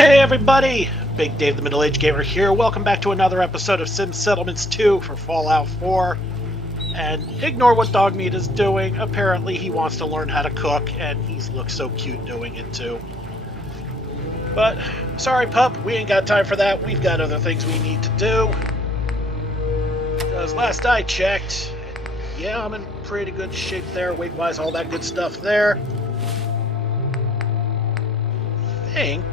Hey everybody! Big Dave the Middle-Aged Gamer here. Welcome back to another episode of Sim Settlements 2 for Fallout 4. And ignore what Dogmeat is doing. Apparently he wants to learn how to cook, and he looks so cute doing it too. But, sorry pup, we ain't got time for that. We've got other things we need to do. Because last I checked, yeah, I'm in pretty good shape there, weight-wise, all that good stuff there. I think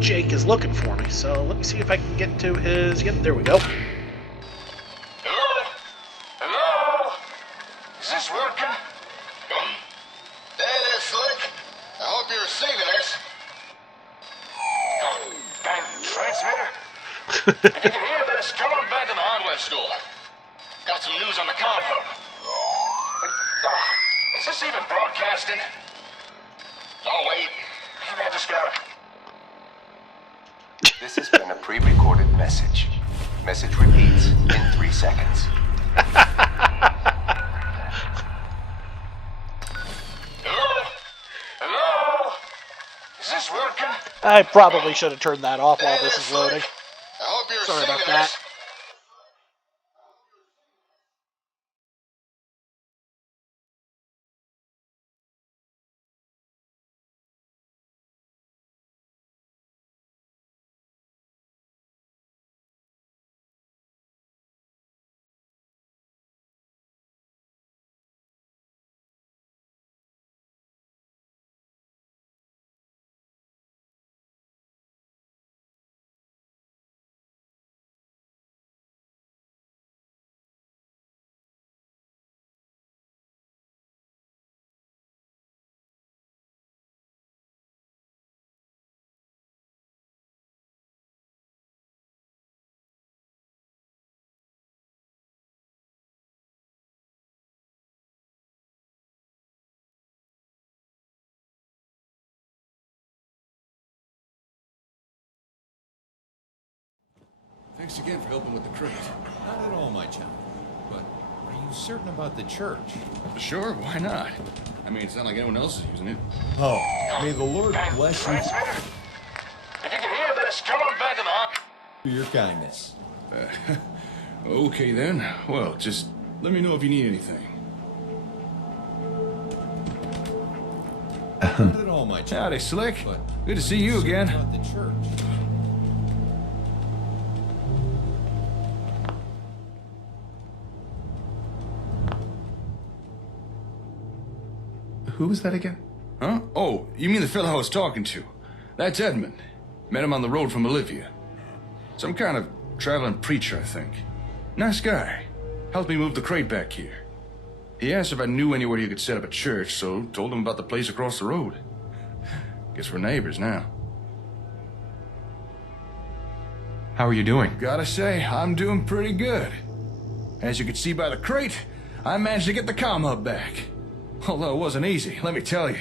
Jake is looking for me, so let me see if I can get to his... Yep, there we go. Hello? Hello? Is this working? There it is, Slick. I hope you're receiving this. Bang, transmitter. If you can hear this, come on back to the hardware store. Got some news on the comm hub. Is this even broadcasting? Oh, wait. Maybe I just gotta... This has been a pre-recorded message. Message repeats in 3 seconds. Hello? Hello? Is this working? I probably should have turned that off while this is loading. I hope you're Sorry about receiving that. this. Thanks again for helping with the crate. Not at all, my child. But are you certain about the church? Sure, why not? I mean, it's not like anyone else is using it. Oh, may the Lord bless you Transmitter. If you can hear this, come on back to the hub. for your kindness. Okay then. Well, just let me know if you need anything. Not at all, my child. Howdy, Slick. But Good to see you again. About the church. Who was that again? Huh? Oh, you mean the fellow I was talking to? That's Edmund. Met him on the road from Olivia. Some kind of traveling preacher, I think. Nice guy. Helped me move the crate back here. He asked if I knew anywhere he could set up a church, so told him about the place across the road. Guess we're neighbors now. How are you doing? Gotta say, I'm doing pretty good. As you can see by the crate, I managed to get the comm hub back. Although it wasn't easy, let me tell you.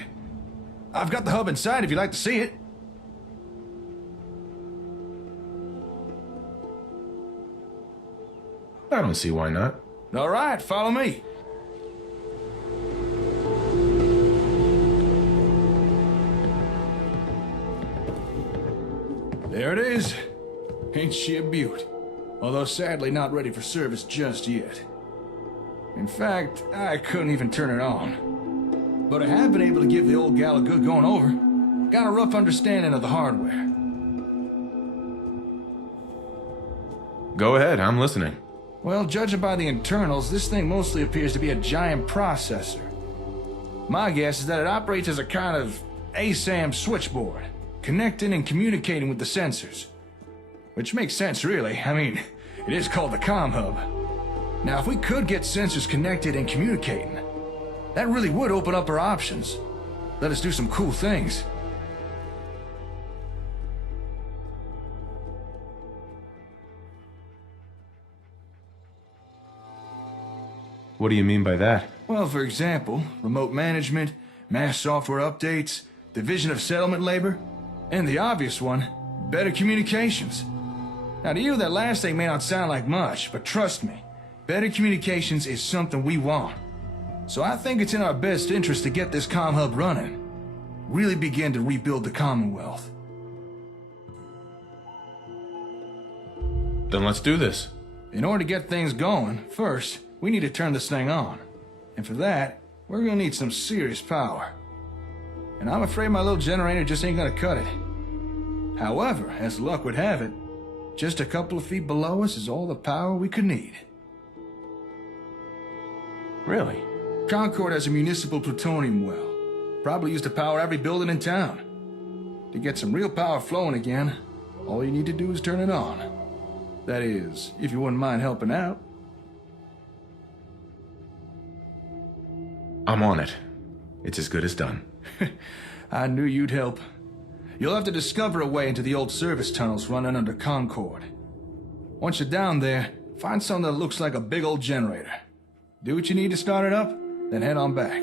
I've got the hub inside if you'd like to see it. I don't see why not. All right, follow me. There it is. Ain't she a beaut? Although sadly not ready for service just yet. In fact, I couldn't even turn it on. But I have been able to give the old gal a good going over. Got a rough understanding of the hardware. Go ahead, I'm listening. Well, judging by the internals, this thing mostly appears to be a giant processor. My guess is that it operates as a kind of ASAM switchboard, connecting and communicating with the sensors. Which makes sense, really. I mean, it is called the comm hub. Now, if we could get sensors connected and communicating, that really would open up our options. Let us do some cool things. What do you mean by that? Well, for example, remote management, mass software updates, division of settlement labor, and the obvious one, better communications. Now to you, that last thing may not sound like much, but trust me, better communications is something we want. So I think it's in our best interest to get this comm hub running. Really begin to rebuild the Commonwealth. Then let's do this. In order to get things going, first, we need to turn this thing on. And for that, we're gonna need some serious power. And I'm afraid my little generator just ain't gonna cut it. However, as luck would have it, just a couple of feet below us is all the power we could need. Really? Concord has a municipal plutonium well. Probably used to power every building in town. To get some real power flowing again, all you need to do is turn it on. That is, if you wouldn't mind helping out. I'm on it. It's as good as done. I knew you'd help. You'll have to discover a way into the old service tunnels running under Concord. Once you're down there, find something that looks like a big old generator. Do what you need to start it up, then head on back.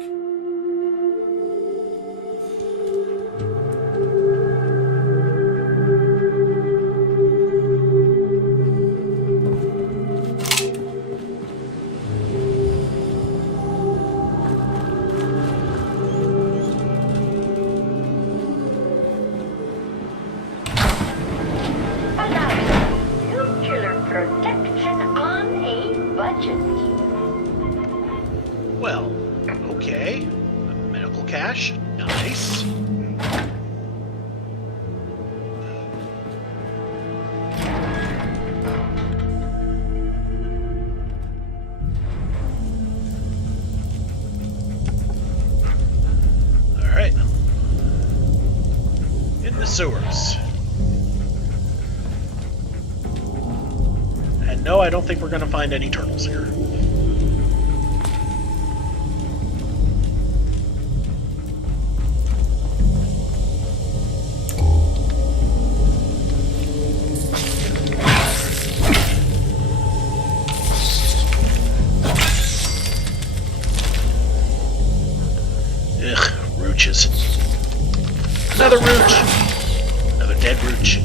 Nuclear protection on a budget. Well, okay. Medical cash. Nice. Alright. In the sewers. And no, I don't think we're going to find any turtles here. Ugh, rooches. Another rooch. Another dead rooch.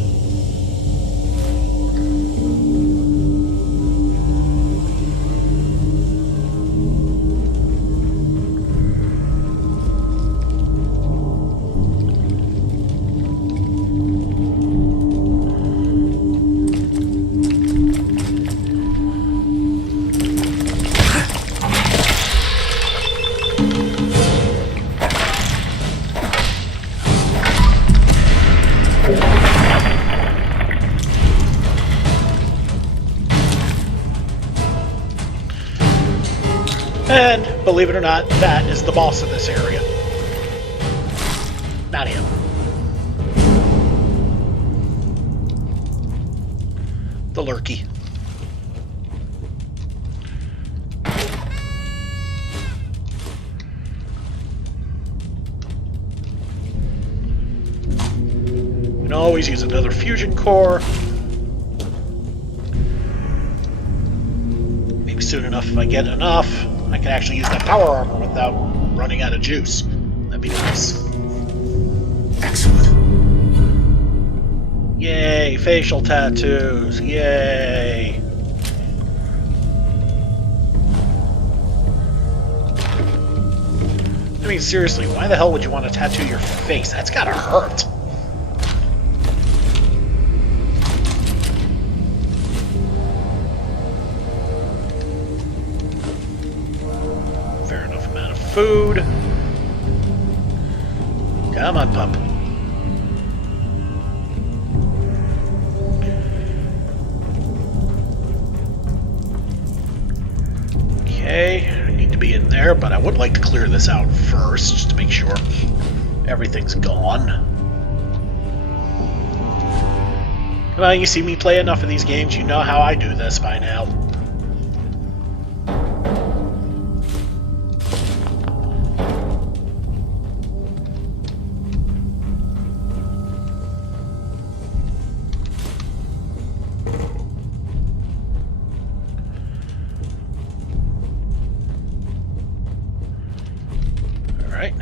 And, believe it or not, that is the boss of this area. Not him. The Lurky. We can always use another fusion core. Maybe soon enough, if I get enough, I can actually use that power armor without running out of juice. That'd be nice. Excellent. Yay, facial tattoos. Yay. I mean, seriously, why the hell would you want to tattoo your face? That's gotta hurt. Fair enough amount of food. Come on, pup. Okay, I need to be in there, but I would like to clear this out first, just to make sure everything's gone. Well, you see me play enough of these games, you know how I do this by now. Alright.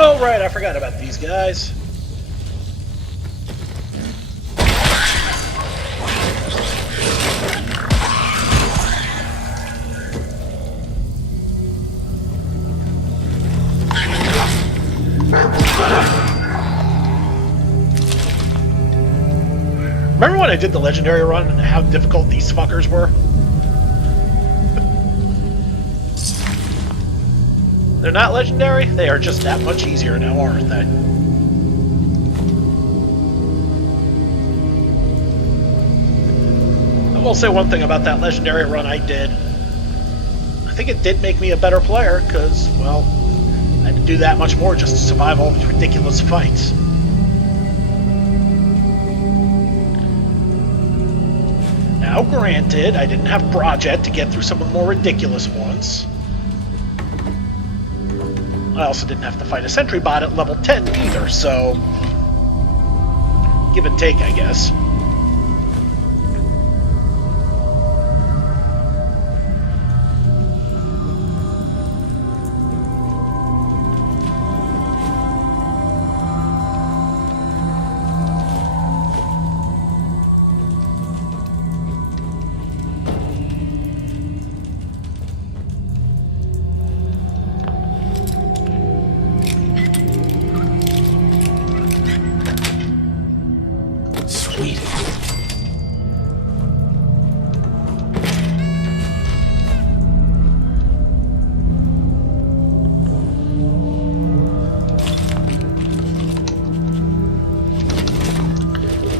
Oh, right, I forgot about these guys. when I did the legendary run how difficult these fuckers were? They're not legendary, they are just that much easier now, aren't they? I will say one thing about that legendary run I did. I think it did make me a better player, because, well, I had to do that much more just to survive all these ridiculous fights. Now, granted, I didn't have Brojet to get through some of the more ridiculous ones. I also didn't have to fight a sentry bot at level 10 either, so give and take, I guess.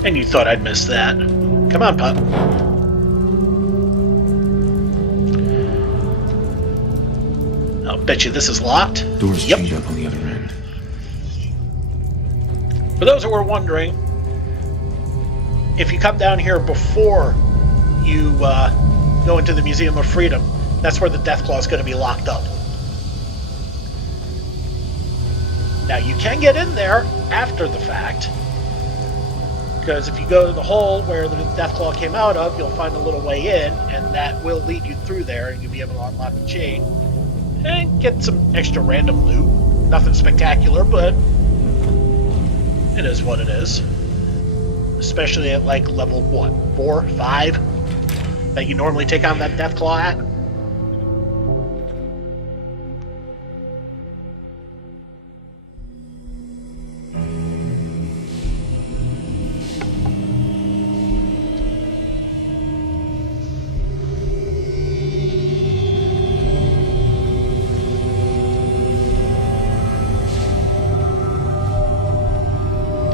And you thought I'd miss that. Come on, pup. I'll bet you this is locked. Doors Yep. chained up on the other end. For those who are wondering, if you come down here before you go into the Museum of Freedom, that's where the Deathclaw is going to be locked up. Now, you can get in there after the fact, because if you go to the hole where the Deathclaw came out of, you'll find a little way in, and that will lead you through there, and you'll be able to unlock the chain and get some extra random loot. Nothing spectacular, but it is what it is. Especially at like level, what, 4, 5? That you normally take on that Deathclaw at?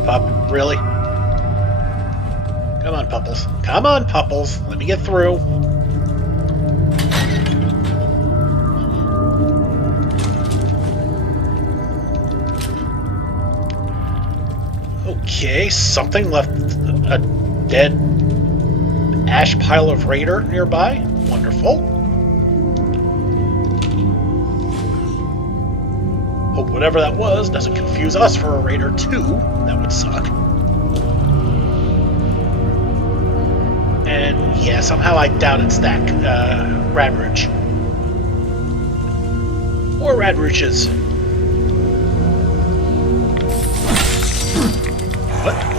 Pup, really? Come on, Pupples. Come on, Pupples. Let me get through. Okay, something left a dead ash pile of Raider nearby. Wonderful. Hope whatever that was doesn't confuse us for a Raider 2. That would suck. And yeah, somehow I doubt it's that Radrouch. Or Radrouches. What?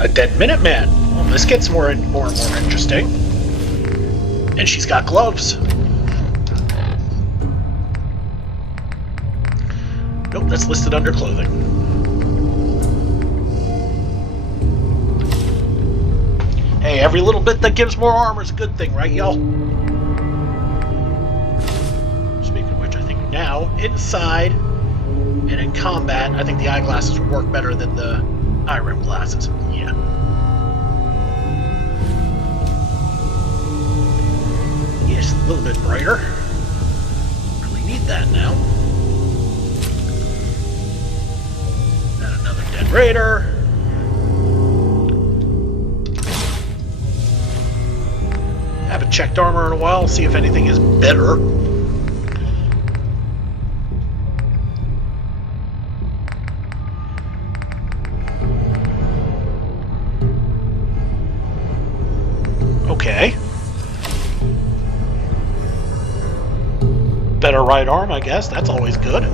A dead Minuteman. Well, this gets more and more interesting. And she's got gloves. Nope, that's listed under clothing. Hey, every little bit that gives more armor is a good thing, right, y'all? Speaking of which, I think now, inside and in combat, I think the eyeglasses would work better than the eye rim glasses. Yeah. Yes, a little bit brighter. Really need that now. Got another dead Raider. checked armor in a while, see if anything is better. Okay. Better right arm, I guess. That's always good.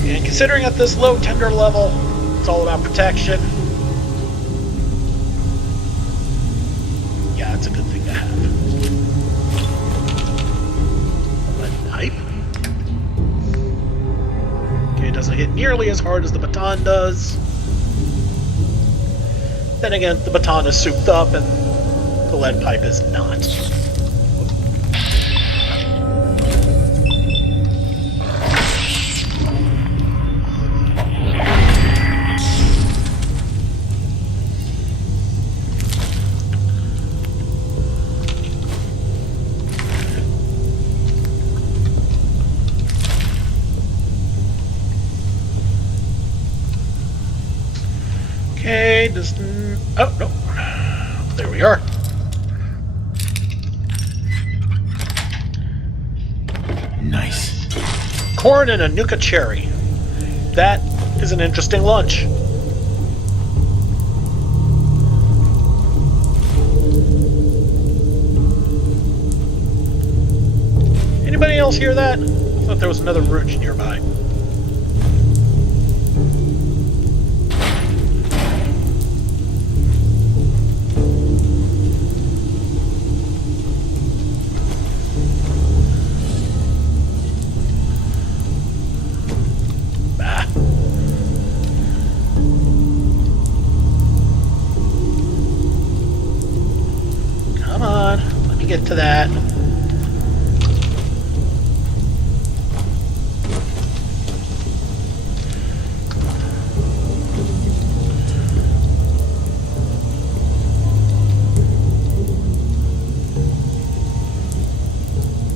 And considering at this low tender level, it's all about protection. Yeah, it's a good thing to have. Lead pipe. Okay, it doesn't hit nearly as hard as the baton does. Then again, the baton is souped up and the lead pipe is not. Okay, just... oh, no. There we are. Nice. Corn and a Nuka cherry. That is an interesting lunch. Anybody else hear that? I thought there was another roach nearby. Get to that.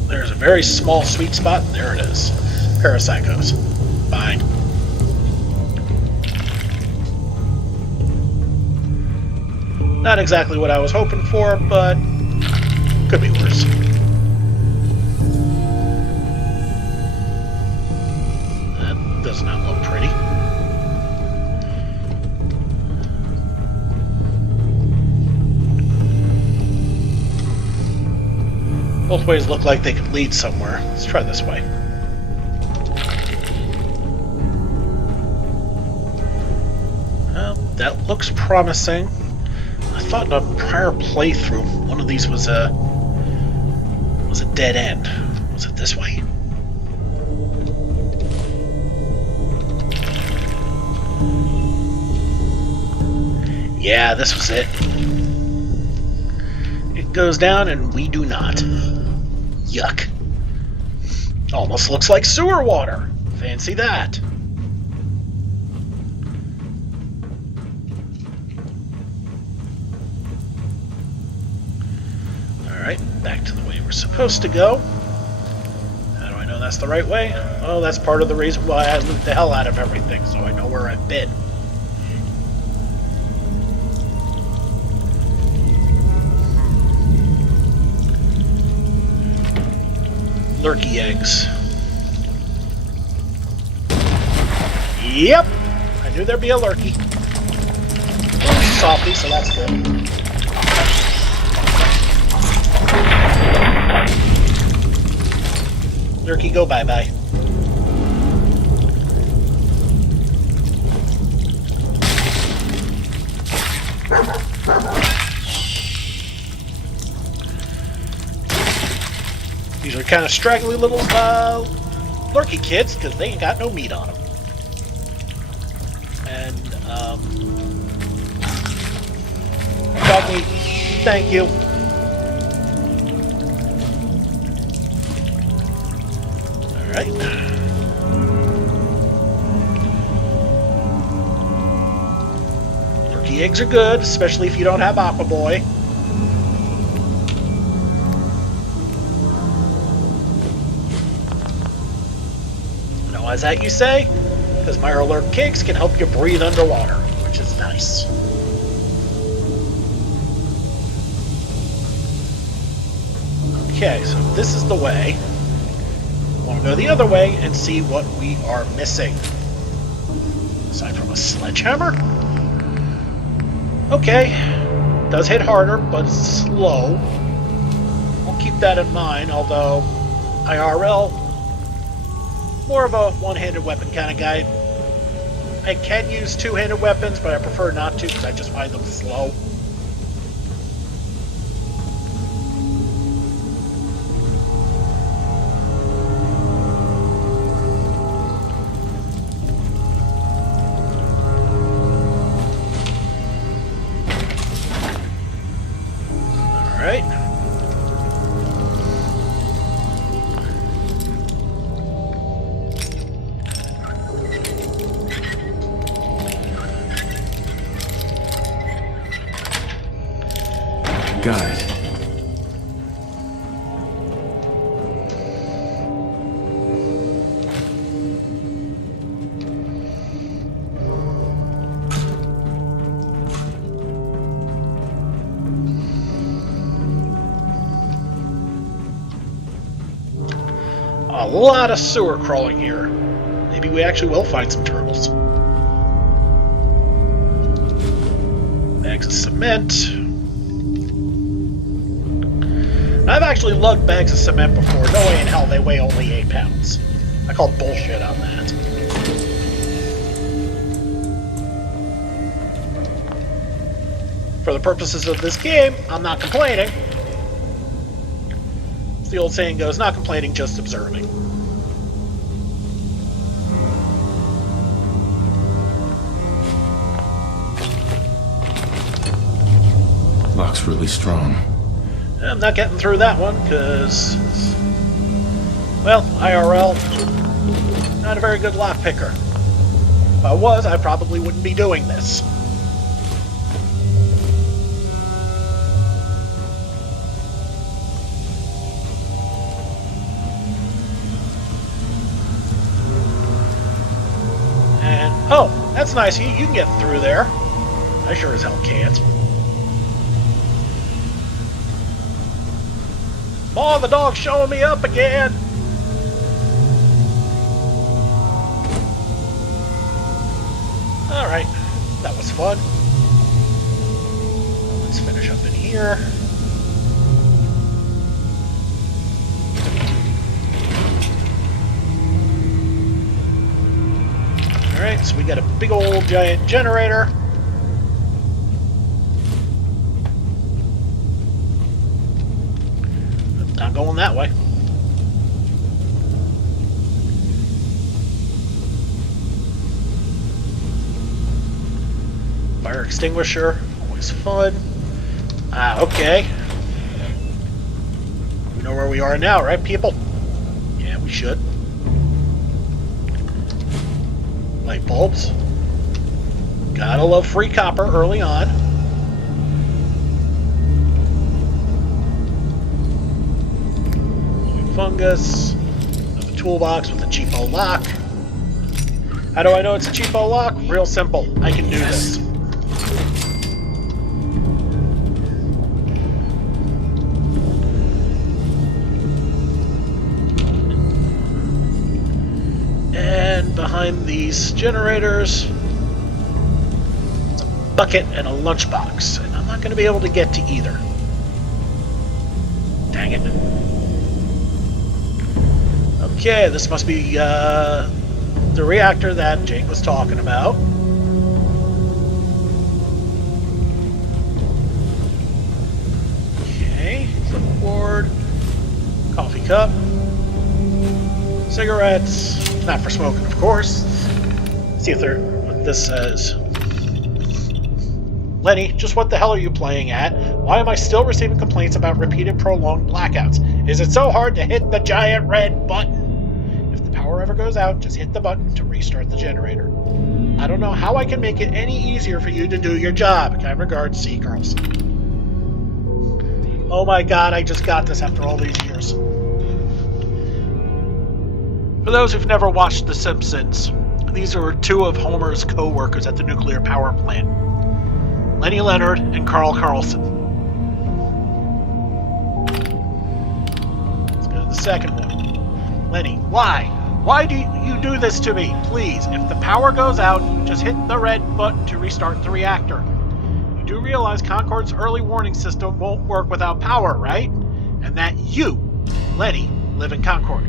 There's a very small sweet spot. There it is. Parapsychos. Fine. Not exactly what I was hoping for, but could be worse. That does not look pretty. Both ways look like they could lead somewhere. Let's try this way. Well, that looks promising. I thought in a prior playthrough one of these was a dead end. Was it this way? Yeah, this was it. It goes down and we do not. Yuck. Almost looks like sewer water. Fancy that. Alright, back to the way we're supposed to go. How do I know that's the right way? Well, that's part of the reason why I loot the hell out of everything, so I know where I've been. Lurky eggs. Yep! I knew there'd be a lurky. Softy, so that's good. Lurky, go bye-bye. These are kind of straggly little lurky kids because they ain't got no meat on them. And dog meat, thank you. All right. Lurky eggs are good, especially if you don't have Aqua Boy. Is that you say? Because my alert cakes can help you breathe underwater, which is nice. Okay, so this is the way. I want to go the other way and see what we are missing. Aside from a sledgehammer? Okay. Does hit harder, but it's slow. I'll keep that in mind, although IRL, more of a one-handed weapon kind of guy. I can use two-handed weapons, but I prefer not to because I just find them slow. Alright. Got it. A lot of sewer crawling here. Maybe we actually will find some turtles. Bags of cement. I've actually lugged bags of cement before. No way in hell they weigh only 8 pounds. I call bullshit on that. For the purposes of this game, I'm not complaining. As the old saying goes, not complaining, just observing. Lock's really strong. I'm not getting through that one, because, well, IRL, not a very good lockpicker. If I was, I probably wouldn't be doing this. And, oh, that's nice. You can get through there. I sure as hell can't. Oh, the dog's showing me up again! Alright, that was fun. Let's finish up in here. Alright, so we got a big old giant generator. Not going that way. Fire extinguisher, always fun. Okay. We know where we are now, right, people? Yeah, we should. Light bulbs. Gotta love free copper early on. Fungus. Another toolbox with a cheapo lock. How do I know it's a cheapo lock? Real simple. I can do this. And behind these generators, it's a bucket and a lunchbox. And I'm not going to be able to get to either. Dang it. Okay, this must be the reactor that Jake was talking about. Okay, clipboard, coffee cup, cigarettes, not for smoking, of course. Let's see if what this says. Lenny, just what the hell are you playing at? Why am I still receiving complaints about repeated prolonged blackouts? Is it so hard to hit the giant red button? If the power ever goes out, just hit the button to restart the generator. I don't know how I can make it any easier for you to do your job. Kind regards, C. Carlson. Oh my god, I just got this after all these years. For those who've never watched The Simpsons, These are two of Homer's co-workers at the nuclear power plant. Lenny Leonard and Carl Carlson. Let's go to the second one. Lenny, why? Why do you do this to me? Please, if the power goes out, just hit the red button to restart the reactor. You do realize Concord's early warning system won't work without power, right? And that you, Lenny, live in Concord.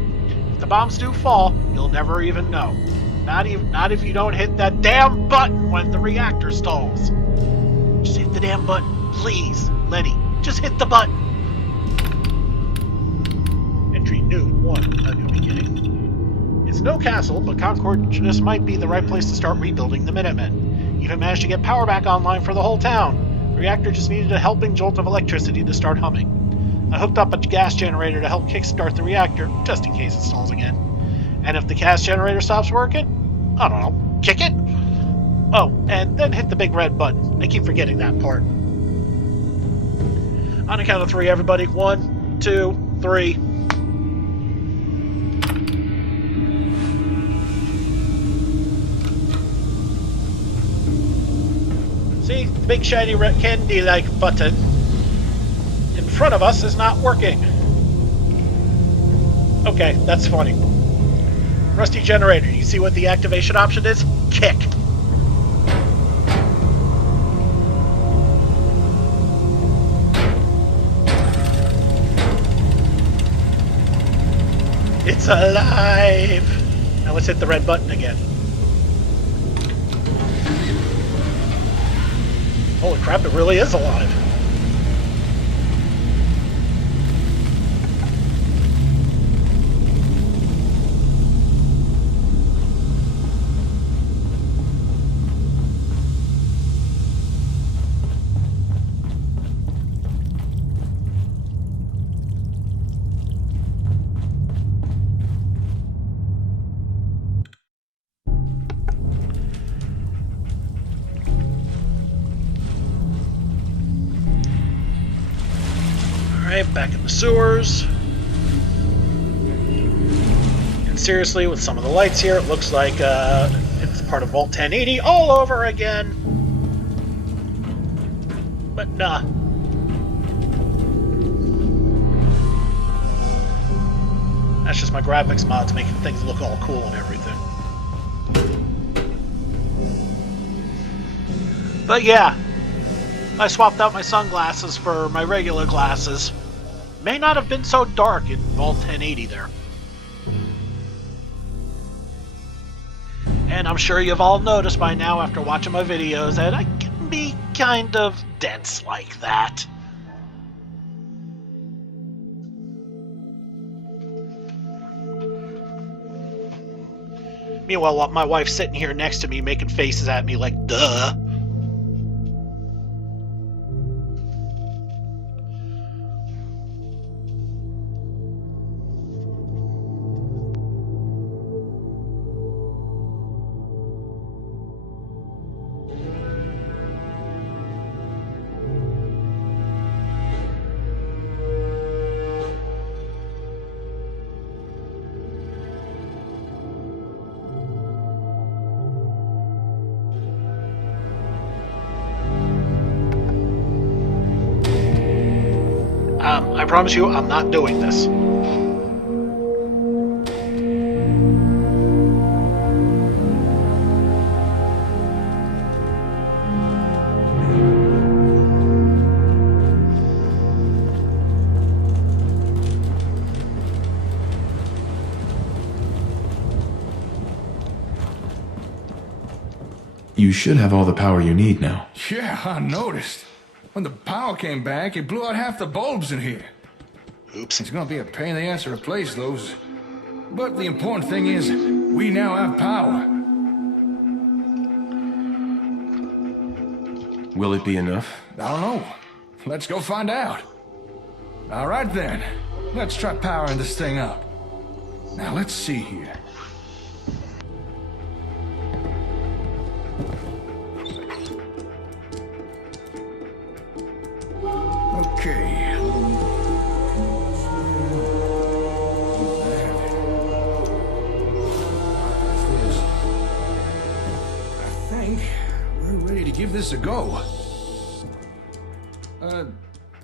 If the bombs do fall, you'll never even know. Not if you don't hit that damn button when the reactor stalls. Just hit the damn button, please, Lenny. Just hit the button. Entry new 1, a new beginning. It's no castle, but Concord just might be the right place to start rebuilding the Minutemen. Even managed to get power back online for the whole town. The reactor just needed a helping jolt of electricity to start humming. I hooked up a gas generator to help kickstart the reactor, just in case it stalls again. And if the gas generator stops working, I don't know, kick it? Oh, and then hit the big red button. I keep forgetting that part. On a count of 3, everybody. 1, 2, 3. See, the big shiny red candy-like button in front of us is not working. Okay, that's funny. Rusty generator, you see what the activation option is? Kick. It's alive! Now let's hit the red button again. Holy crap, it really is alive. Back in the sewers. And seriously, with some of the lights here, it looks like it's part of Vault 1080 all over again. But nah. That's just my graphics mods making things look all cool and everything. But yeah, I swapped out my sunglasses for my regular glasses. May not have been so dark in Vault 1080 there. And I'm sure you've all noticed by now after watching my videos that I can be kind of dense like that. Meanwhile, my wife's sitting here next to me making faces at me like, duh. I promise you, I'm not doing this. You should have all the power you need now. Yeah, I noticed. When the power came back, it blew out half the bulbs in here. Oops. It's gonna be a pain in the ass to replace those. But the important thing is, we now have power. Will it be enough? I don't know. Let's go find out. All right then. Let's try powering this thing up. Now let's see here. Okay. this a go.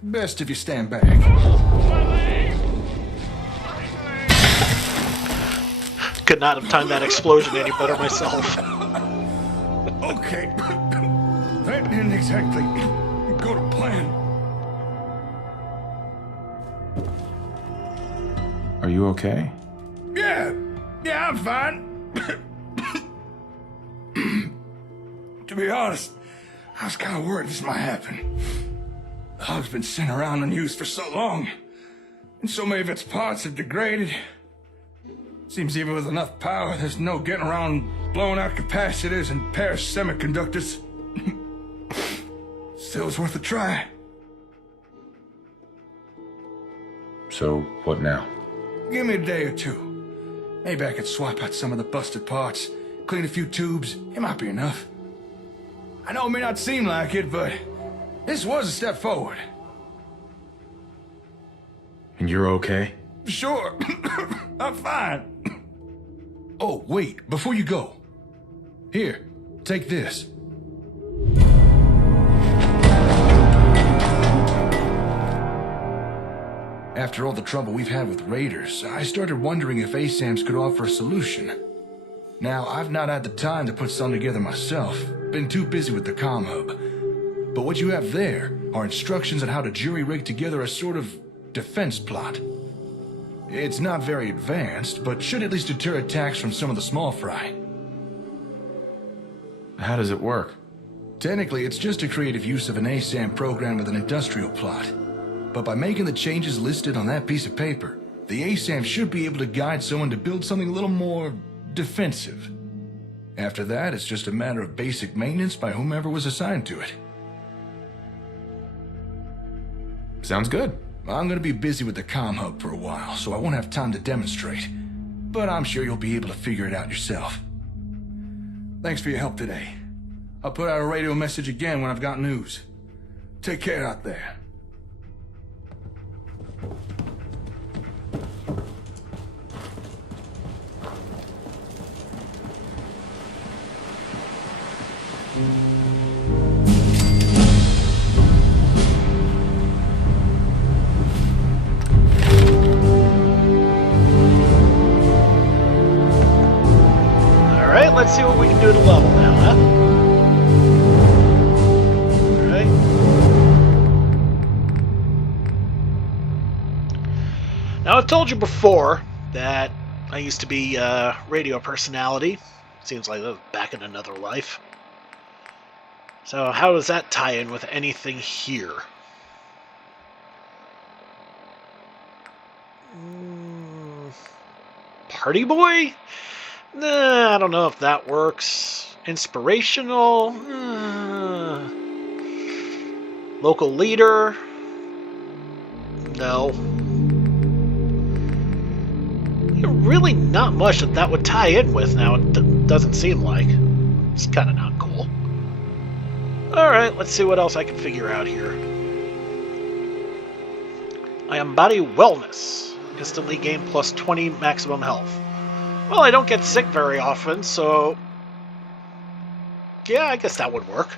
Best if you stand back. Could not have timed that explosion any better myself. Okay. That didn't exactly go to plan. Are you okay? Yeah, I'm fine. To be honest, I was kind of worried this might happen. The hub's been sitting around unused for so long, and so many of its parts have degraded. Seems even with enough power, there's no getting around blowing out capacitors and pairs semiconductors. Still, it's worth a try. So, what now? Give me a day or two. Maybe I could swap out some of the busted parts, clean a few tubes. It might be enough. I know it may not seem like it, but this was a step forward. And you're okay? Sure. I'm fine. Oh, wait, before you go. Here, take this. After all the trouble we've had with raiders, I started wondering if ASAMs could offer a solution. Now, I've not had the time to put some together myself. Been too busy with the comm hub. But what you have there are instructions on how to jury-rig together a sort of defense plot. It's not very advanced, but should at least deter attacks from some of the small fry. How does it work? Technically, it's just a creative use of an ASAM program with an industrial plot. But by making the changes listed on that piece of paper, the ASAM should be able to guide someone to build something a little more defensive. After that, it's just a matter of basic maintenance by whomever was assigned to it. Sounds good. I'm gonna be busy with the comm hub for a while, so I won't have time to demonstrate. But I'm sure you'll be able to figure it out yourself. Thanks for your help today. I'll put out a radio message again when I've got news. Take care out there. Alright, let's see what we can do to level now, huh? Alright. Now, I've told you before that I used to be a radio personality. Seems like that was back in another life. So how does that tie in with anything here? Party boy? Nah, I don't know if that works. Inspirational? Local leader? No. Really not much that would tie in with now. It doesn't seem like. It's kind of not cool. Alright, let's see what else I can figure out here. I embody wellness. Instantly gain plus 20 maximum health. Well, I don't get sick very often, so... yeah, I guess that would work.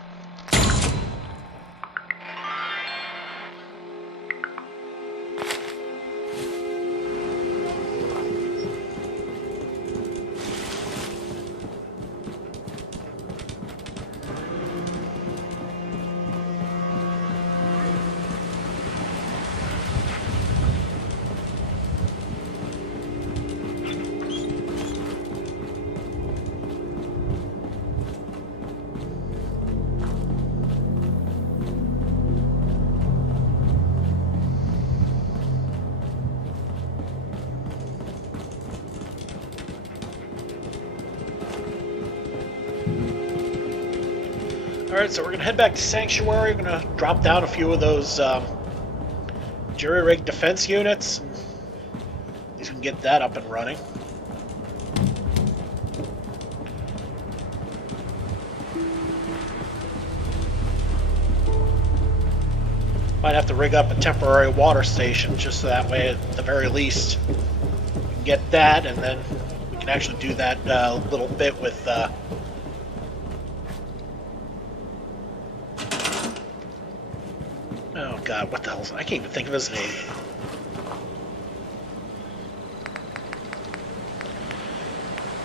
Alright, so we're going to head back to Sanctuary. We're going to drop down a few of those jury-rigged defense units. And at least we can get that up and running. Might have to rig up a temporary water station just so that way, at the very least, we can get that, and then we can actually do that little bit with God, what the hell? I can't even think of his name.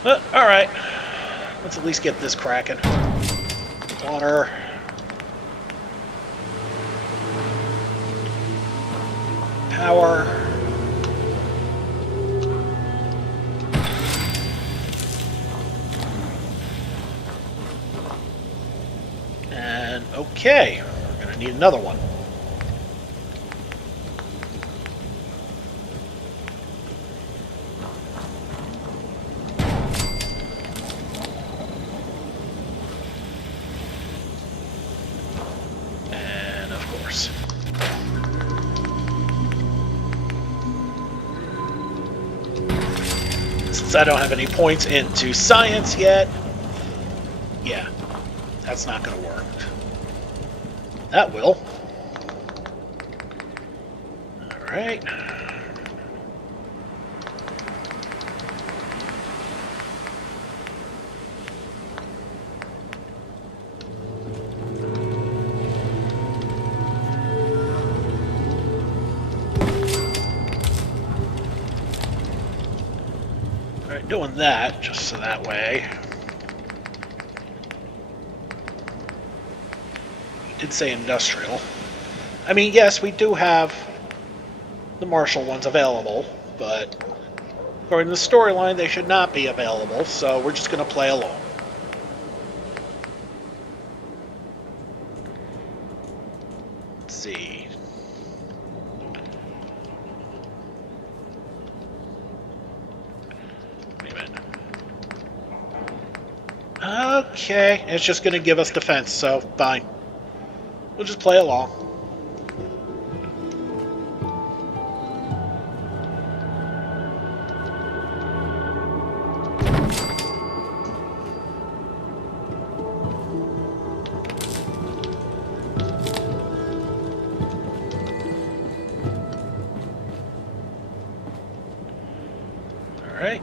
But, alright. Let's at least get this cracking. Water. Power. And, okay. We're going to need another one. I don't have any points into science yet. Yeah, that's not going to work. That will. Alright. Doing that just so that way. You did say industrial. I mean, yes, we do have the Marshall ones available, but according to the storyline, they should not be available, so we're just going to play along. Let's see. Okay, it's just going to give us defense, so fine. We'll just play along. Alright.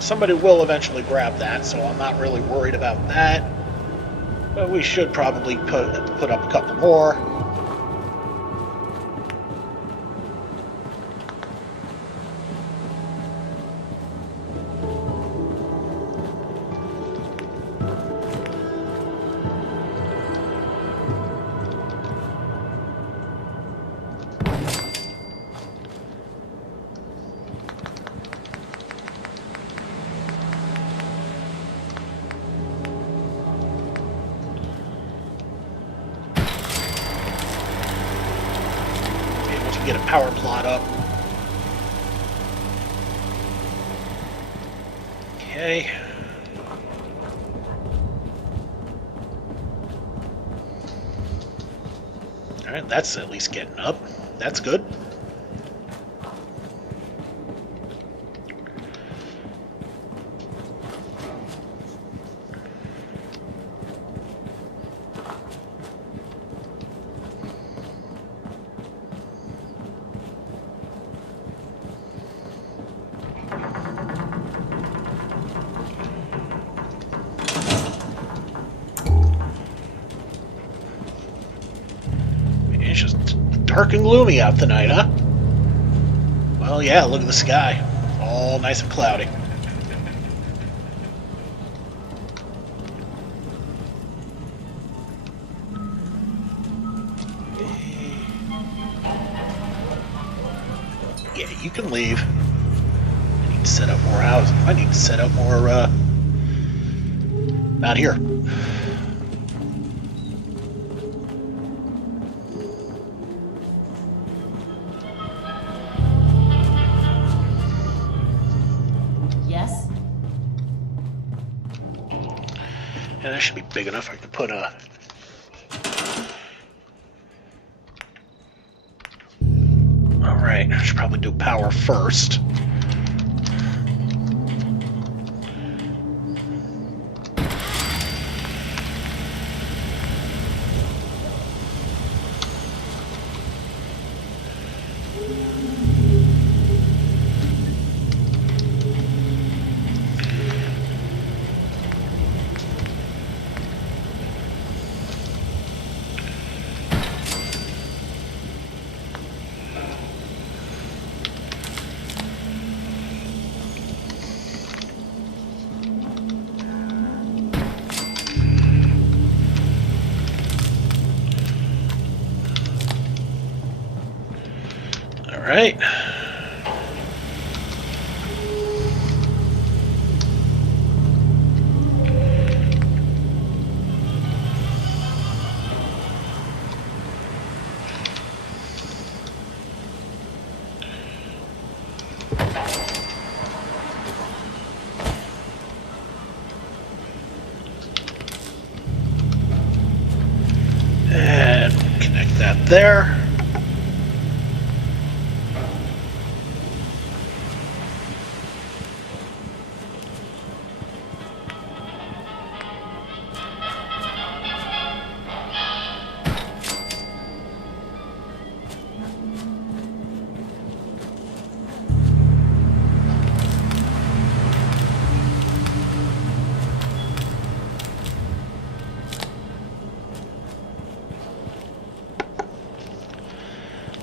Somebody will eventually grab that, so I'm not really worried about that. But we should probably put up a couple more. Get a power plot up. Okay. Alright, that's at least getting up. That's good. It's just dark and gloomy out tonight, huh? Well, yeah, look at the sky. All nice and cloudy. Yeah, you can leave. I need to set up more houses. I need to set up more, not here. Yes? Yeah, that should be big enough. I can put a... Alright, I should probably do power first. Alright. And connect that there.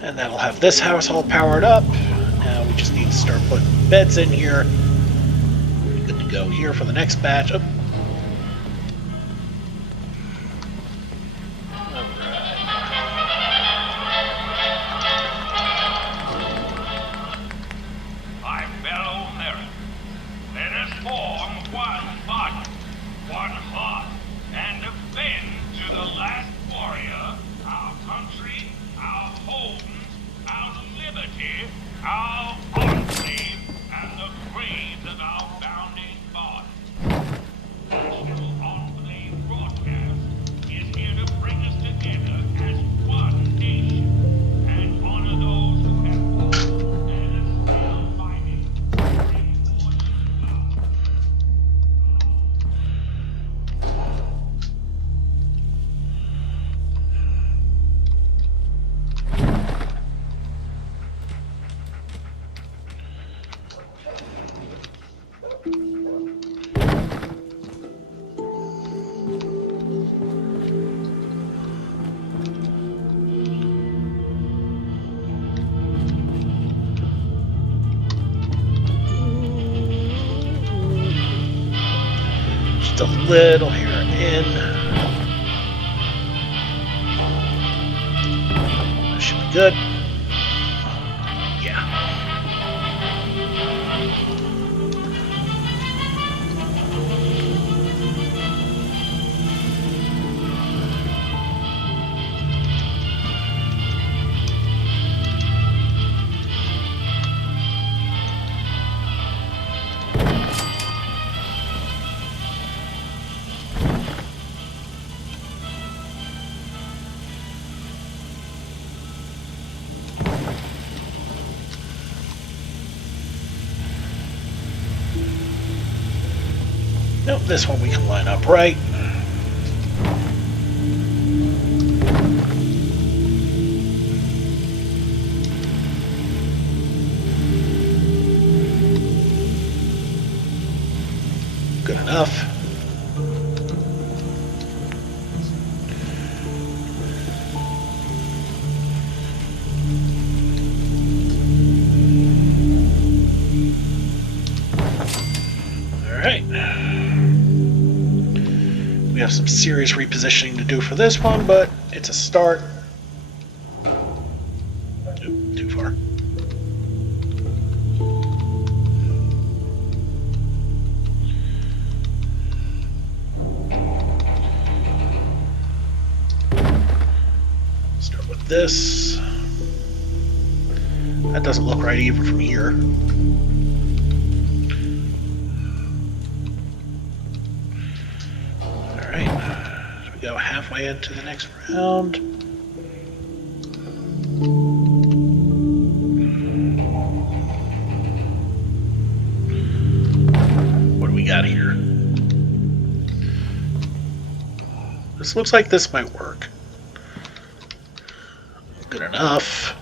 And that'll have this house all powered up. Now we just need to start putting beds in here. Good to go here for the next batch. Oh. My fellow Americans, let us form one body, one heart, and defend to the last warrior our country, our homes, our liberty, our honesty, and the graves of our founding fathers. National On-Flame broadcast is here to bring us together as one nation and honor those who have fought and are still fighting. Just a little here in. That should be good. Yeah. Nope, this one we can line up right. Good enough. Alright. We have some serious repositioning to do for this one, but it's a start. Oop, too far. Start with this. That doesn't look right even from here. Go halfway into the next round. What do we got here? This looks like this might work. Good enough.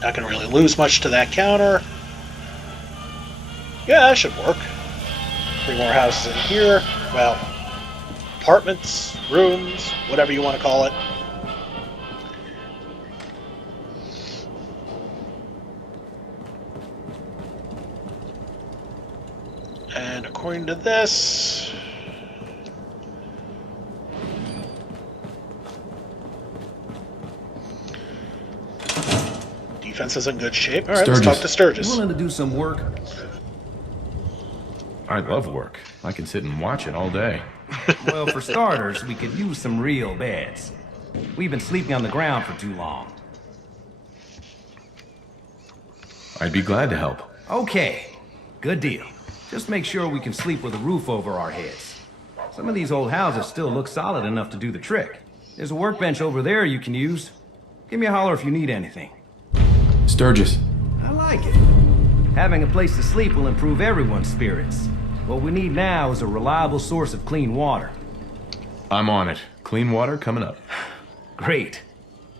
Not gonna really lose much to that counter. Yeah, that should work. 3 more houses in here. Well, apartments, rooms, whatever you want to call it. And according to this, Defense is in good shape. All right, let's talk to You Sturgis. willing to do some work? I love work. I can sit and watch it all day. Well, for starters, we could use some real beds. We've been sleeping on the ground for too long. I'd be glad to help. Okay, good deal. Just make sure we can sleep with a roof over our heads. Some of these old houses still look solid enough to do the trick. There's a workbench over there you can use. Give me a holler if you need anything. Sturgis. I like it. Having a place to sleep will improve everyone's spirits. What we need now is a reliable source of clean water. I'm on it. Clean water coming up. Great.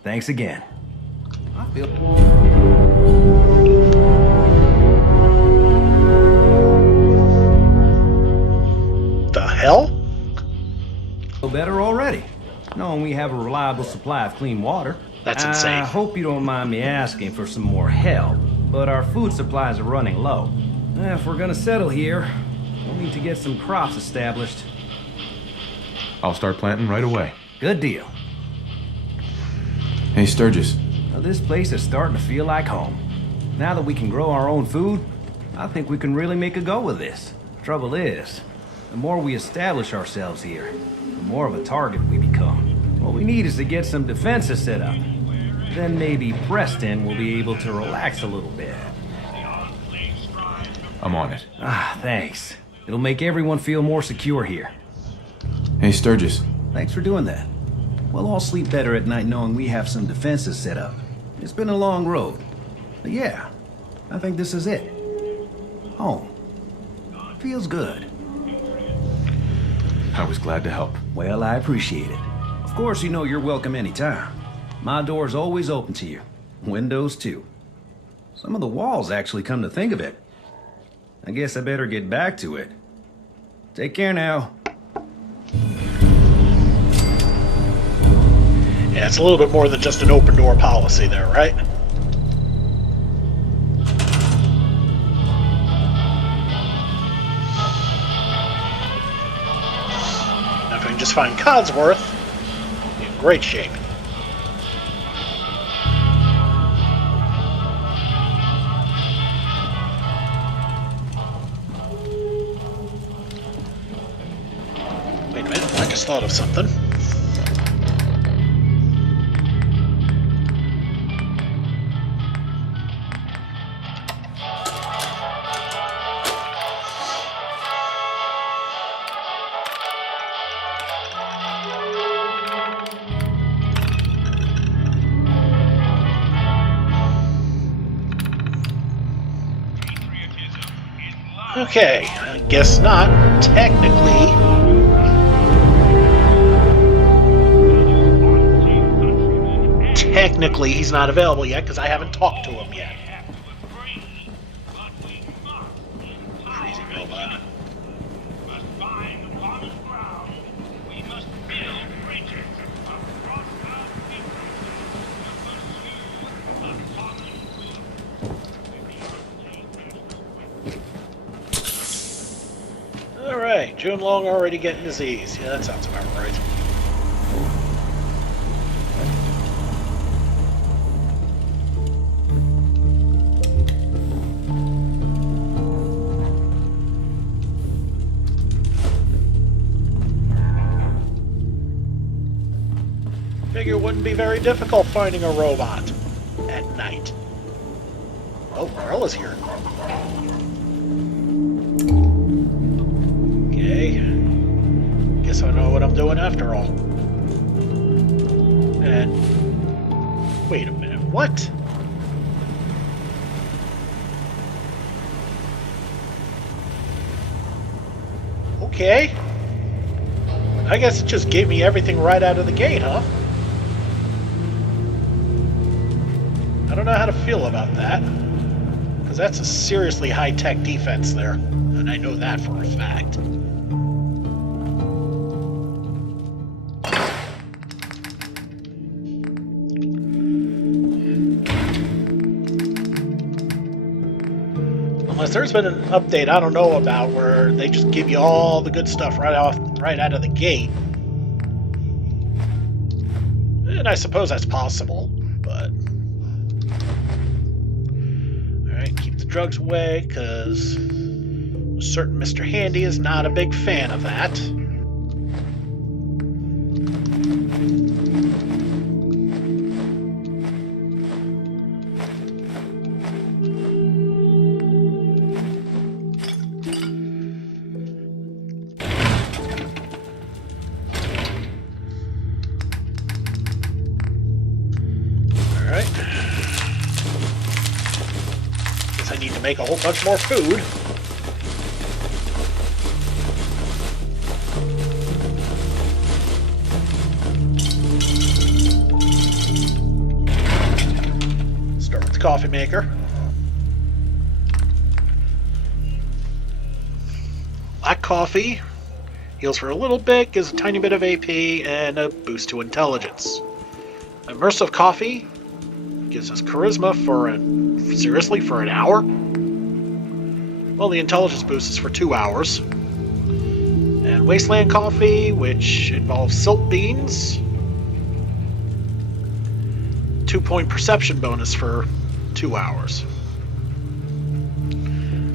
Thanks again. I feel... The hell? better already, knowing we have a reliable supply of clean water. That's insane. I hope you don't mind me asking for some more help, but our food supplies are running low. If we're gonna settle here, we'll need to get some crops established. I'll start planting right away. Good deal. Hey, Sturgis. Now, this place is starting to feel like home. Now that we can grow our own food, I think we can really make a go of this. Trouble is, the more we establish ourselves here, the more of a target we become. What we need is to get some defenses set up. Then maybe Preston will be able to relax a little bit. I'm on it. Ah, thanks. It'll make everyone feel more secure here. Hey, Sturgis. Thanks for doing that. We'll all sleep better at night knowing we have some defenses set up. It's been a long road. But yeah, I think this is it. Home. Feels good. I was glad to help. Well, I appreciate it. Of course, you know you're welcome anytime. My door's always open to you. Windows, too. Some of the walls, actually, come to think of it. I guess I better get back to it. Take care now. Yeah, it's a little bit more than just an open door policy there, right? Now, if we can just find Codsworth, we'll be in great shape. Wait a minute, I just thought of something. Okay, I guess not. Technically, he's not available yet because I haven't talked to him yet. Crazy robot. Alright, June Long already getting disease. Yeah, that sounds about right. Figure it wouldn't be very difficult finding a robot at night. Oh, Marella's here. Okay. Guess I know what I'm doing after all. And wait a minute, what? Okay. I guess it just gave me everything right out of the gate, huh? I don't know how to feel about that. Because that's a seriously high-tech defense there. And I know that for a fact. Unless there's been an update I don't know about where they just give you all the good stuff right out of the gate. And I suppose that's possible, but drugs away, because a certain Mr. Handy is not a big fan of that. Alright. Guess I need to make a whole bunch more food. Start with the coffee maker. Black coffee heals for a little bit, gives a tiny bit of AP, and a boost to intelligence. Immersive coffee gives us charisma for an hour. Well, the intelligence boost is for 2 hours. And wasteland coffee, which involves silt beans, 2-point perception bonus for 2 hours.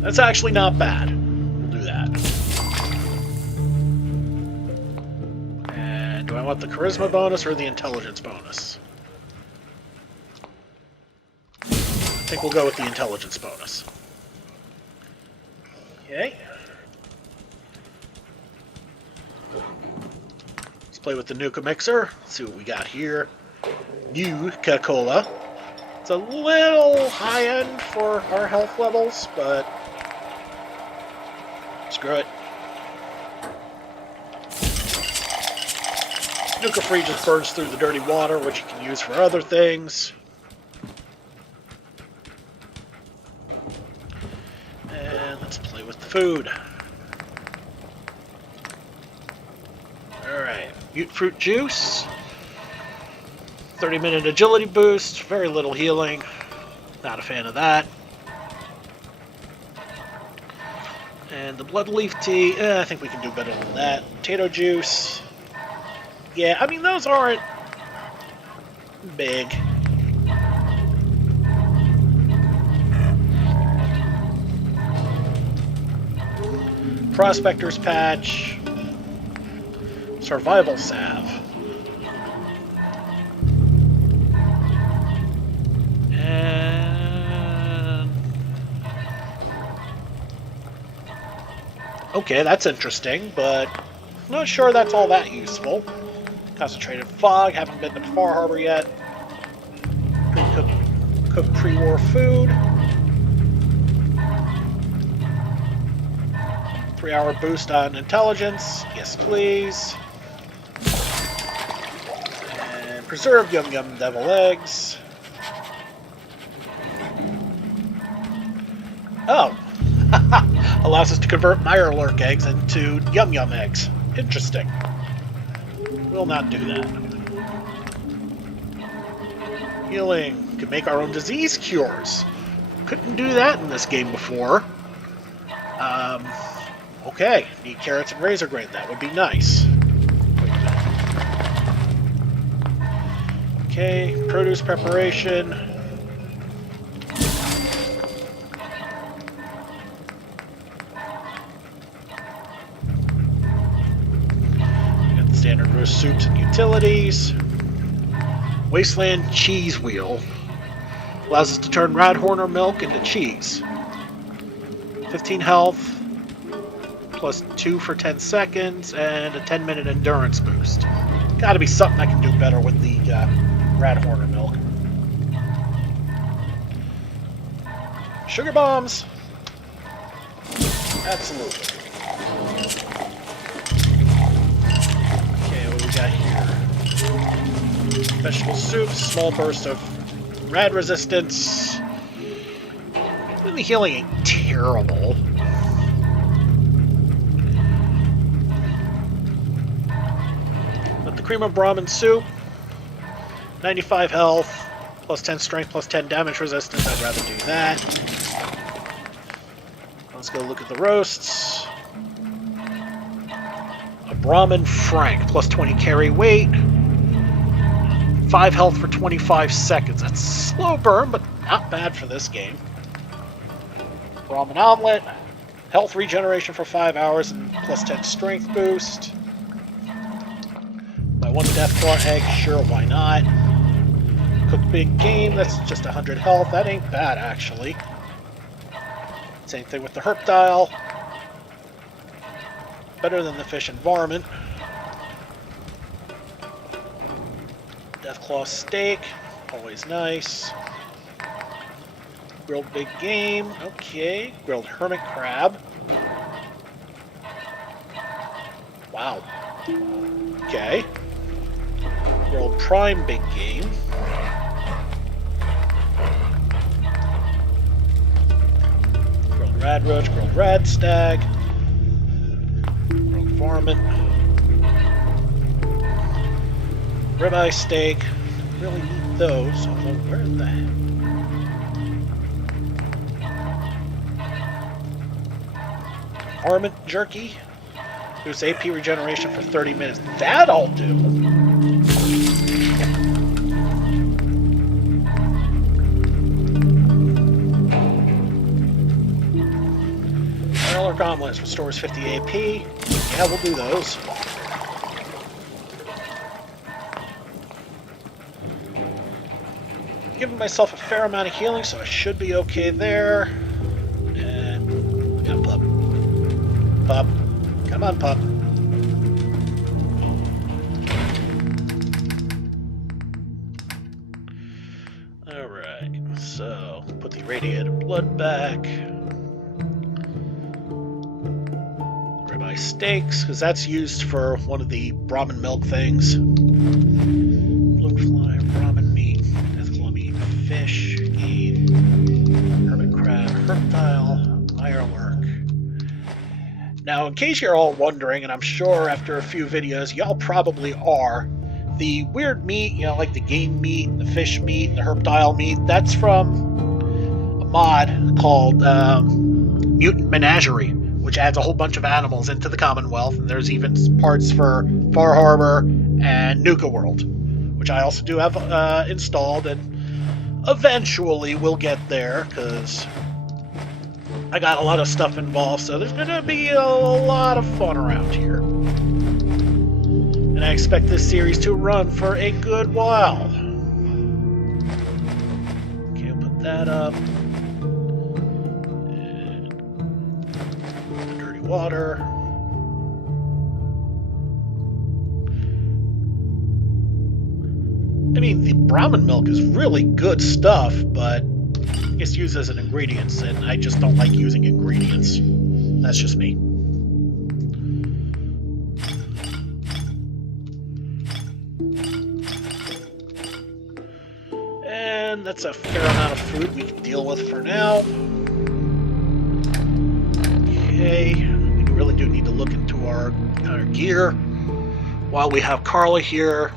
That's actually not bad. We'll do that. And do I want the charisma bonus or the intelligence bonus? I think we'll go with the intelligence bonus. Okay. Let's play with the Nuka Mixer. Let's see what we got here. Nuka-Cola. It's a little high end for our health levels, but screw it. Nuka-Free just burns through the dirty water, which you can use for other things. And let's play with the food. Alright, Mute Fruit Juice. 30-minute agility boost, very little healing. Not a fan of that. And the blood leaf tea, I think we can do better than that. Potato juice. Yeah, I mean, those aren't big. Prospector's Patch. Survival Salve. And... okay, that's interesting, but not sure that's all that useful. Concentrated Fog, haven't been to Far Harbor yet. Cook pre-war food. 3-hour boost on intelligence. Yes, please. And preserved Yum Yum Devil Eggs. Oh. Allows us to convert Mirelurk eggs into Yum Yum eggs. Interesting. We'll not do that. Healing. Can make our own disease cures. Couldn't do that in this game before. Okay. Need carrots and razor grain. That would be nice. Okay. Produce preparation. Standard roast soups and utilities. Wasteland Cheese Wheel. Allows us to turn Radhorner milk into cheese. 15 health, plus 2 for 10 seconds, and a 10-minute endurance boost. Gotta be something I can do better with the Radhorner milk. Sugar bombs! Absolutely. Got here. Vegetable soup, small burst of rad resistance. The healing ain't terrible. But the cream of Brahmin soup, 95 health, plus 10 strength, plus 10 damage resistance. I'd rather do that. Let's go look at the roasts. Brahmin Frank, plus 20 carry weight. 5 health for 25 seconds. That's slow burn, but not bad for this game. Ramen omelet. Health regeneration for 5 hours and plus 10 strength boost. My 1 Deathclaw egg, sure, why not? Cook big game, that's just 100 health. That ain't bad, actually. Same thing with the herp dial. Better than the fish and varmint. Deathclaw steak, always nice. Grilled big game, okay. Grilled hermit crab. Wow. Okay. Grilled prime big game. Grilled radroach, grilled rad stag. Grilled varmint. Ribeye steak. Really need those, although where the heck? Varmint jerky. Boosts AP regeneration for 30 minutes. That I'll do. Roller gauntlets restores 50 AP. Yeah, we'll do those. Giving myself a fair amount of healing, so I should be okay there. And yeah, pup. Pup. Come on, pup. Alright, so put the irradiated blood back. Ribeye steaks, because that's used for one of the Brahmin milk things. Blue fly, Brahmin meat, Deathclaw meat, fish, game, hermit crab, herptile, firework. Now, in case you're all wondering, and I'm sure after a few videos, y'all probably are, the weird meat, you know, like the game meat, the fish meat, the herptile meat, that's from a mod called Mutant Menagerie, which adds a whole bunch of animals into the Commonwealth, and there's even parts for Far Harbor and Nuka World, which I also do have installed, and eventually we'll get there, because I got a lot of stuff involved, so there's going to be a lot of fun around here. And I expect this series to run for a good while. Okay, I'll put that up. And the dirty water. I mean, the Brahmin milk is really good stuff, but it's used as an ingredient, and I just don't like using ingredients. That's just me. And that's a fair amount of food we can deal with for now. Okay, we really do need to look into our gear while we have Carla here.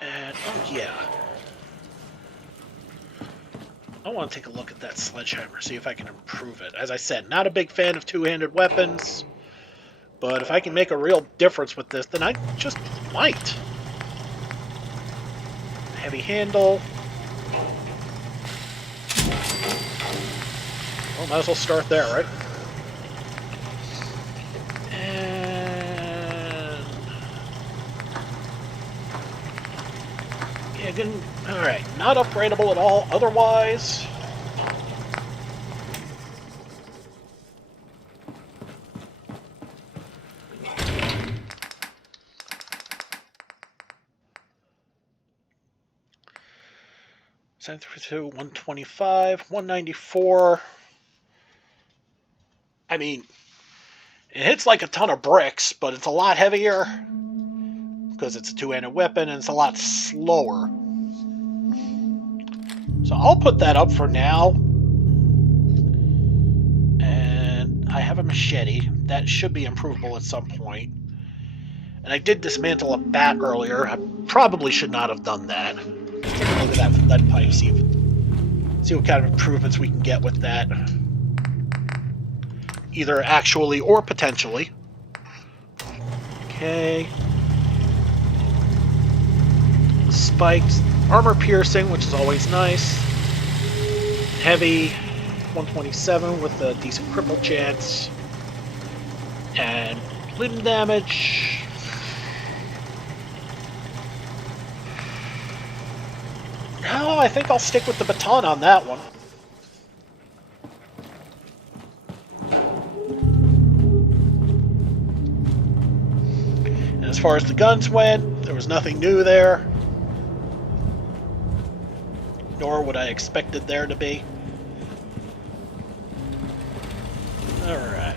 And, oh yeah. I want to take a look at that sledgehammer, see if I can improve it. As I said, not a big fan of two-handed weapons, but if I can make a real difference with this, then I just might. Heavy handle. Well, might as well start there, right? Alright, not upgradable at all otherwise. Sent to 125, 194. I mean, it hits like a ton of bricks, but it's a lot heavier because it's a two-handed weapon and it's a lot slower. So I'll put that up for now. And I have a machete. That should be improvable at some point. And I did dismantle a bat earlier. I probably should not have done that. Let's take a look at that lead pipe, see what kind of improvements we can get with that. Either actually or potentially. Okay. Spiked. Armor piercing, which is always nice. Heavy, 127 with a decent cripple chance. And limb damage. No, I think I'll stick with the baton on that one. And as far as the guns went, there was nothing new there. Nor what I expected there to be. Alright.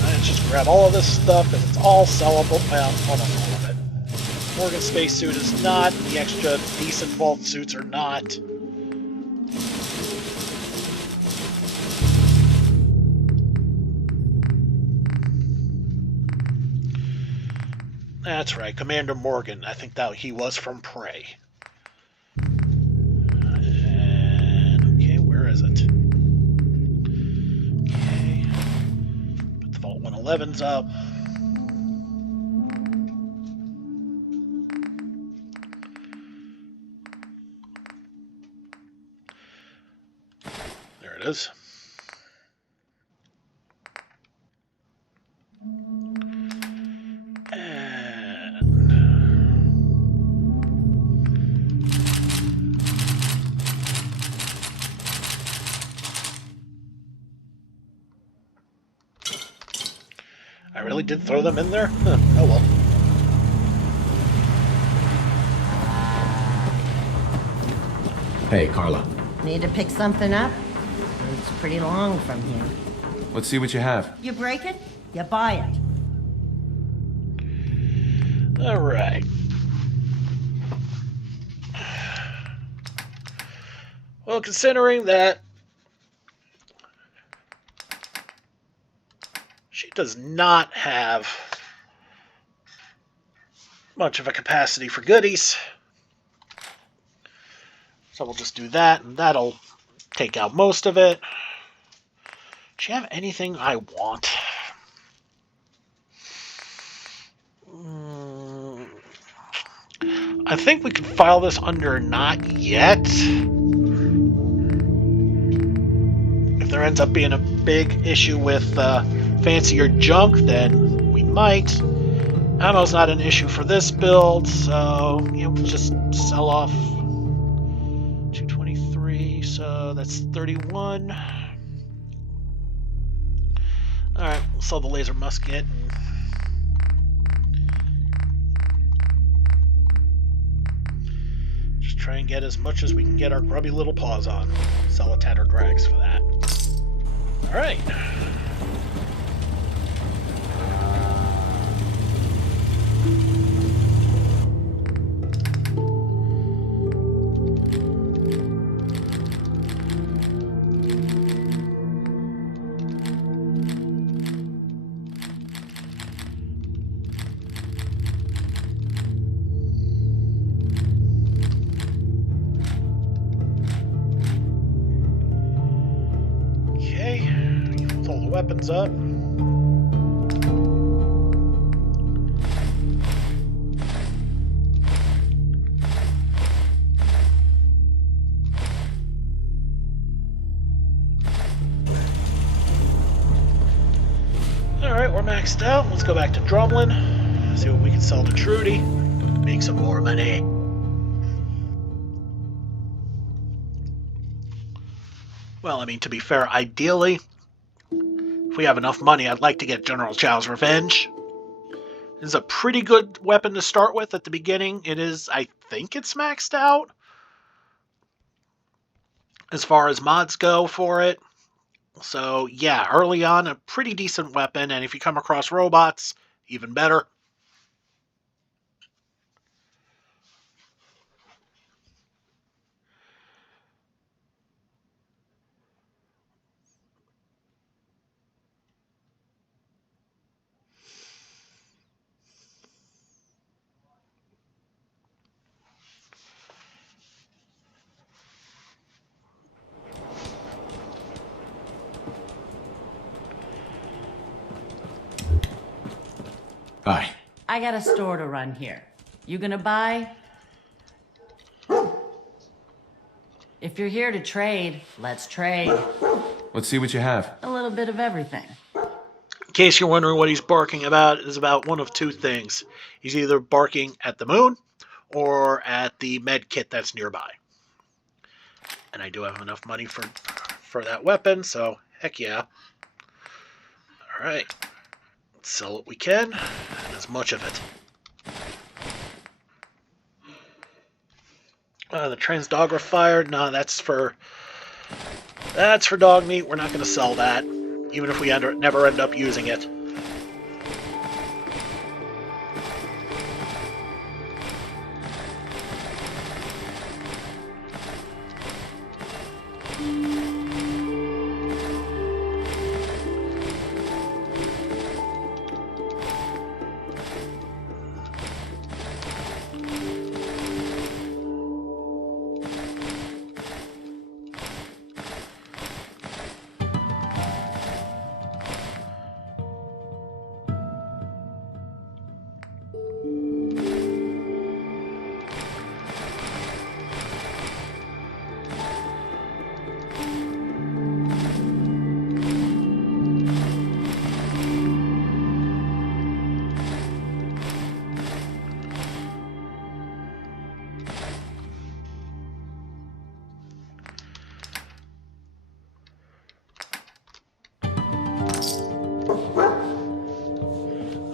Let's just grab all of this stuff because it's all sellable. Well, almost all of it. Morgan's spacesuit is not. The extra decent vault suits are not. That's right, Commander Morgan. I think that he was from Prey. And, okay, where is it? Okay. Put the Vault 111s up. There it is. I really did throw them in there? Huh, oh well. Hey, Carla. Need to pick something up? It's pretty long from here. Let's see what you have. You break it, you buy it. Alright. Well, considering that she does not have much of a capacity for goodies, so we'll just do that, and that'll take out most of it. Does she have anything I want? I think we could file this under not yet. If there ends up being a big issue with fancier junk, then we might. Ammo's not an issue for this build, so we'll just sell off 223, so that's 31. Alright, we'll sell the laser musket. Just try and get as much as we can get our grubby little paws on. Sell a tattered rags for that. Alright. Weapons up. Alright, we're maxed out. Let's go back to Drumlin. See what we can sell to Trudy. Make some more money. Well, I mean, to be fair, ideally, if we have enough money, I'd like to get General Chow's Revenge. It's a pretty good weapon to start with at the beginning. It is, I think it's maxed out as far as mods go for it. So yeah, early on, a pretty decent weapon, and if you come across robots, even better. Hi. I got a store to run here. You gonna buy? If you're here to trade, let's trade. Let's see what you have. A little bit of everything. In case you're wondering what he's barking about, it is about one of two things. He's either barking at the moon or at the med kit that's nearby. And I do have enough money for that weapon, so heck yeah. Alright. Let's sell what we can, and as much of it. The transdogrifier, no, that's for dog meat. We're not going to sell that, even if we never end up using it.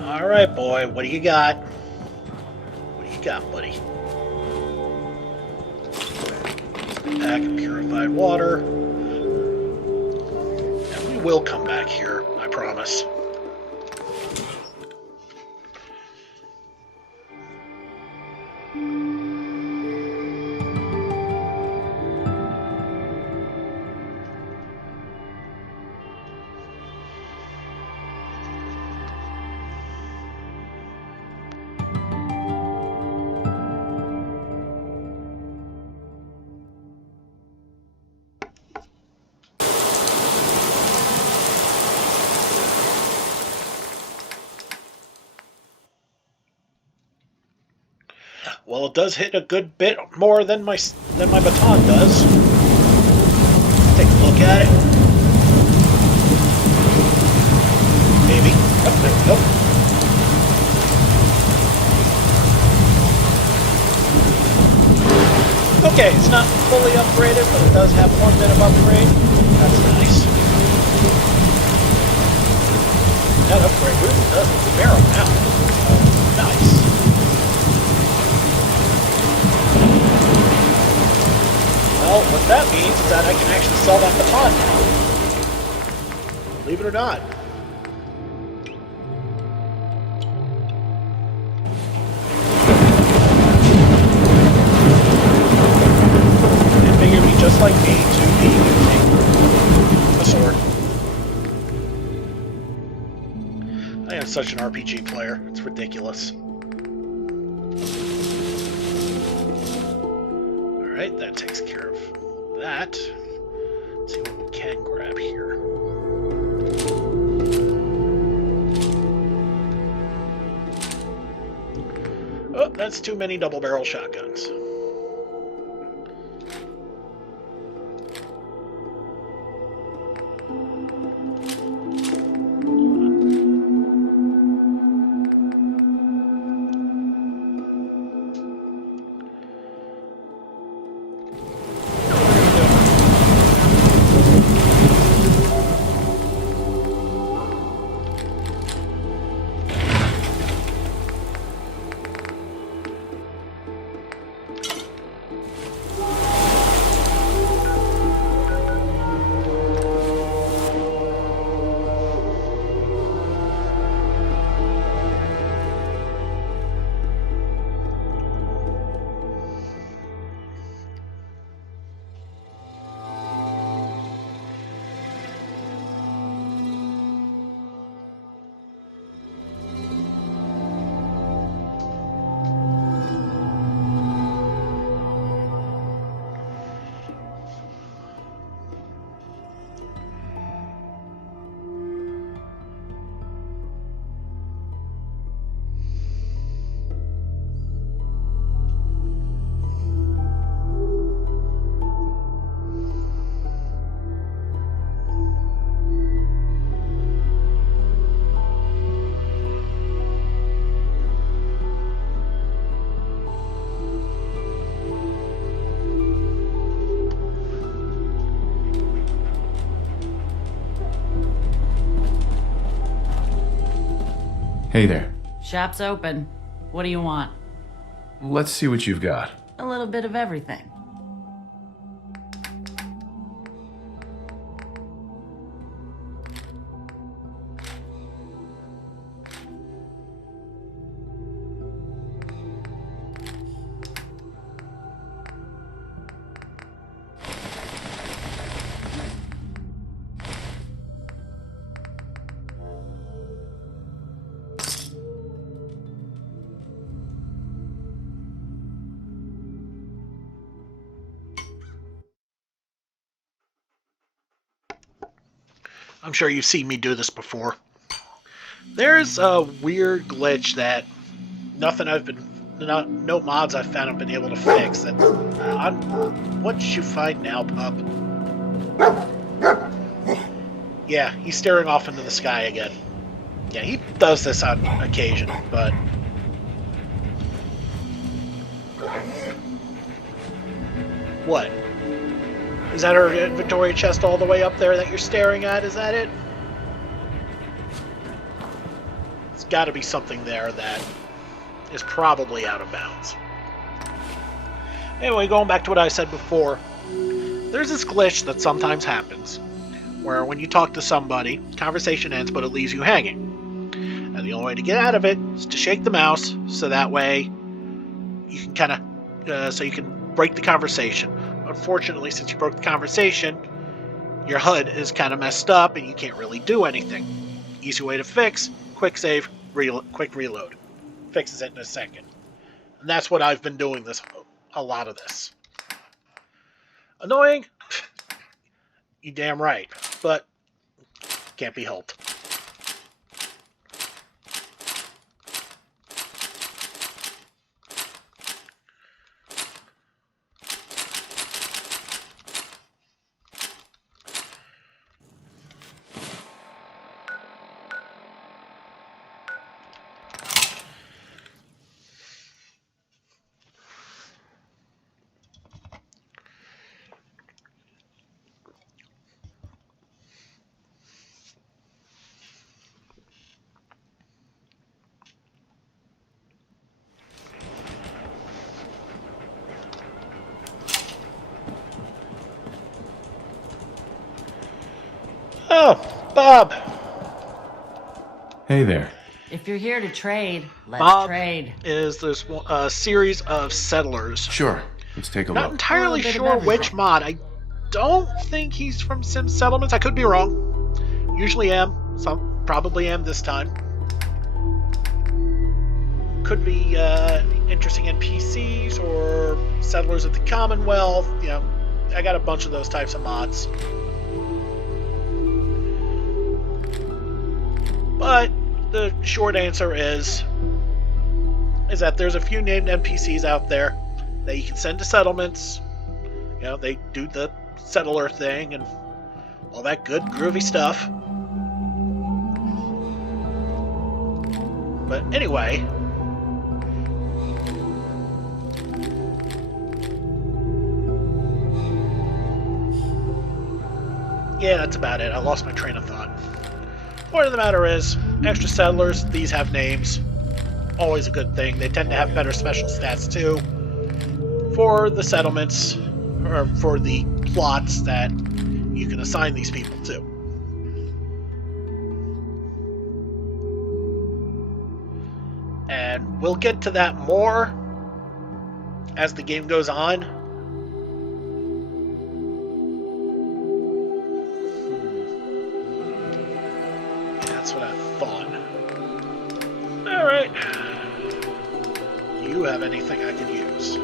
Alright, boy, what do you got? What do you got, buddy? Pack of purified water. And we will come back here, I promise. Well, it does hit a good bit more than my baton does. Take a look at it. Maybe. Oh, there we go. Okay, it's not fully upgraded, but it does have one bit of upgrade. That's nice. That upgrade really does a fair amount. Nice. Well, what that means is that I can actually sell that baton now. Believe it or not. It figured me just like me to be using a sword. I am such an RPG player. It's ridiculous. Alright, that takes care of that. Let's see what we can grab here. Oh, that's too many double-barrel shotguns. Hey there. Shop's open. What do you want? Let's see what you've got. A little bit of everything. I'm sure you've seen me do this before. There's a weird glitch that no mods I've found have been able to fix. And what did you find now, pup? Yeah, he's staring off into the sky again. Yeah, he does this on occasion, but... What? Is that her inventory chest all the way up there that you're staring at? Is that it? There's got to be something there that is probably out of bounds. Anyway, going back to what I said before, there's this glitch that sometimes happens, where when you talk to somebody, conversation ends, but it leaves you hanging. And the only way to get out of it is to shake the mouse, so that way you can kind of, so you can break the conversation. Unfortunately, since you broke the conversation, your HUD is kind of messed up and you can't really do anything. Easy way to fix, quick save, quick reload. Fixes it in a second. And that's what I've been doing a lot of this. Annoying? You damn right. But can't be helped. Oh, Bob. Hey there. If you're here to trade, let's Bob trade. is this series of settlers. Sure. Let's take a Not look. entirely A little bit of sure which everything. mod. I don't think he's from Sim Settlements. I could be wrong. Usually am. Probably am this time. Could be interesting NPCs or settlers of the Commonwealth. You know, I got a bunch of those types of mods. But the short answer is that there's a few named NPCs out there that you can send to settlements. You know, they do the settler thing and all that good groovy stuff. But anyway, yeah, that's about it. I lost my train of thought. Point of the matter is, extra settlers, these have names. Always a good thing. They tend to have better special stats too for the settlements, or for the plots that you can assign these people to. And we'll get to that more as the game goes on. That's what I thought. Alright. Do you have anything I can use?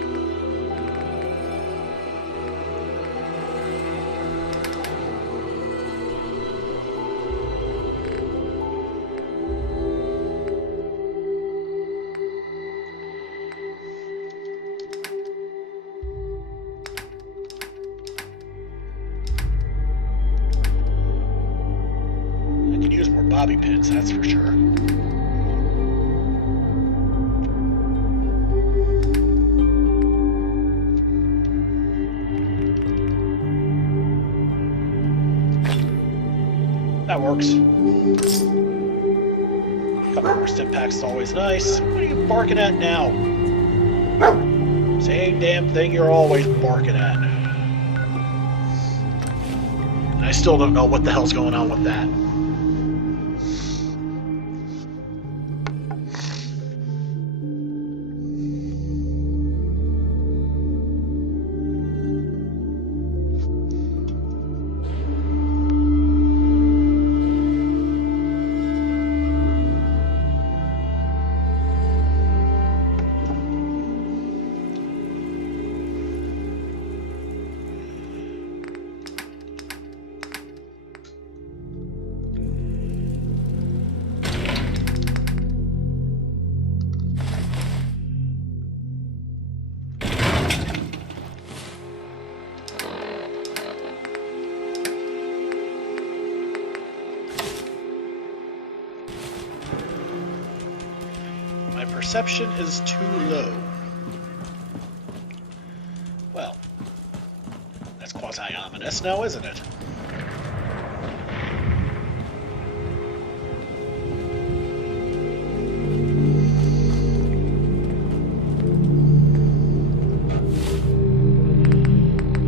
I could use more bobby pins, that's for sure. That works. More stim packs is always nice. What are you barking at now? Same damn thing you're always barking at. And I still don't know what the hell's going on with that. Perception is too low. Well, that's quasi-ominous now, isn't it?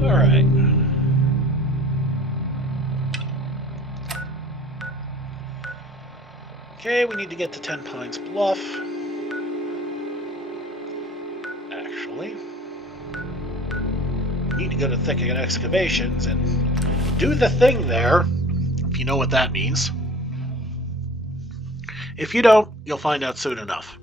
Alright. Okay, we need to get to Tenpines Bluff. Need to go to Thick Excavations and do the thing there, if you know what that means. If you don't, you'll find out soon enough.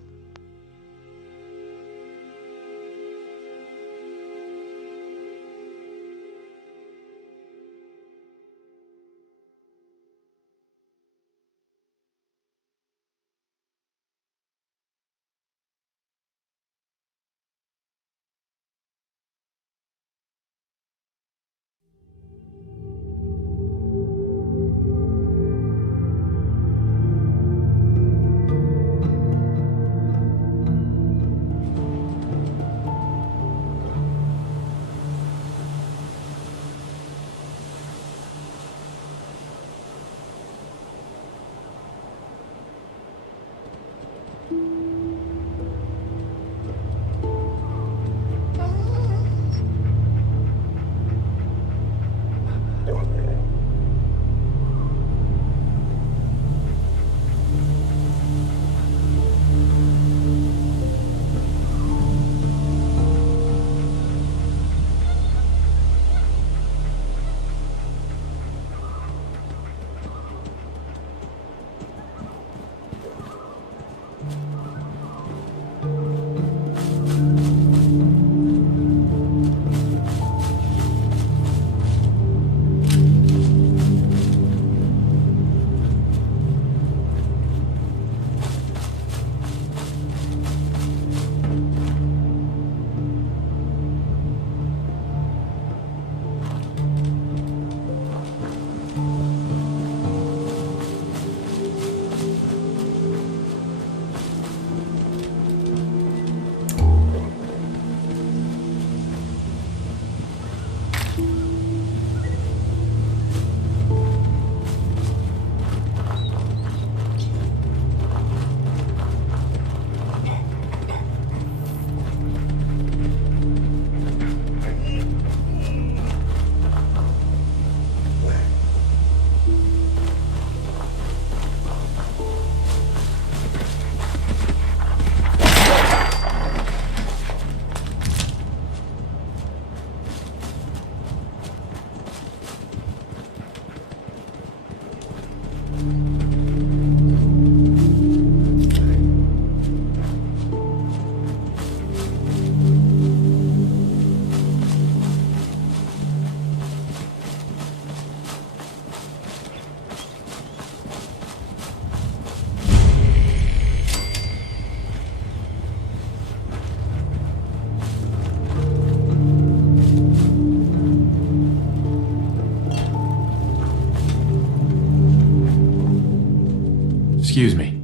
Excuse me.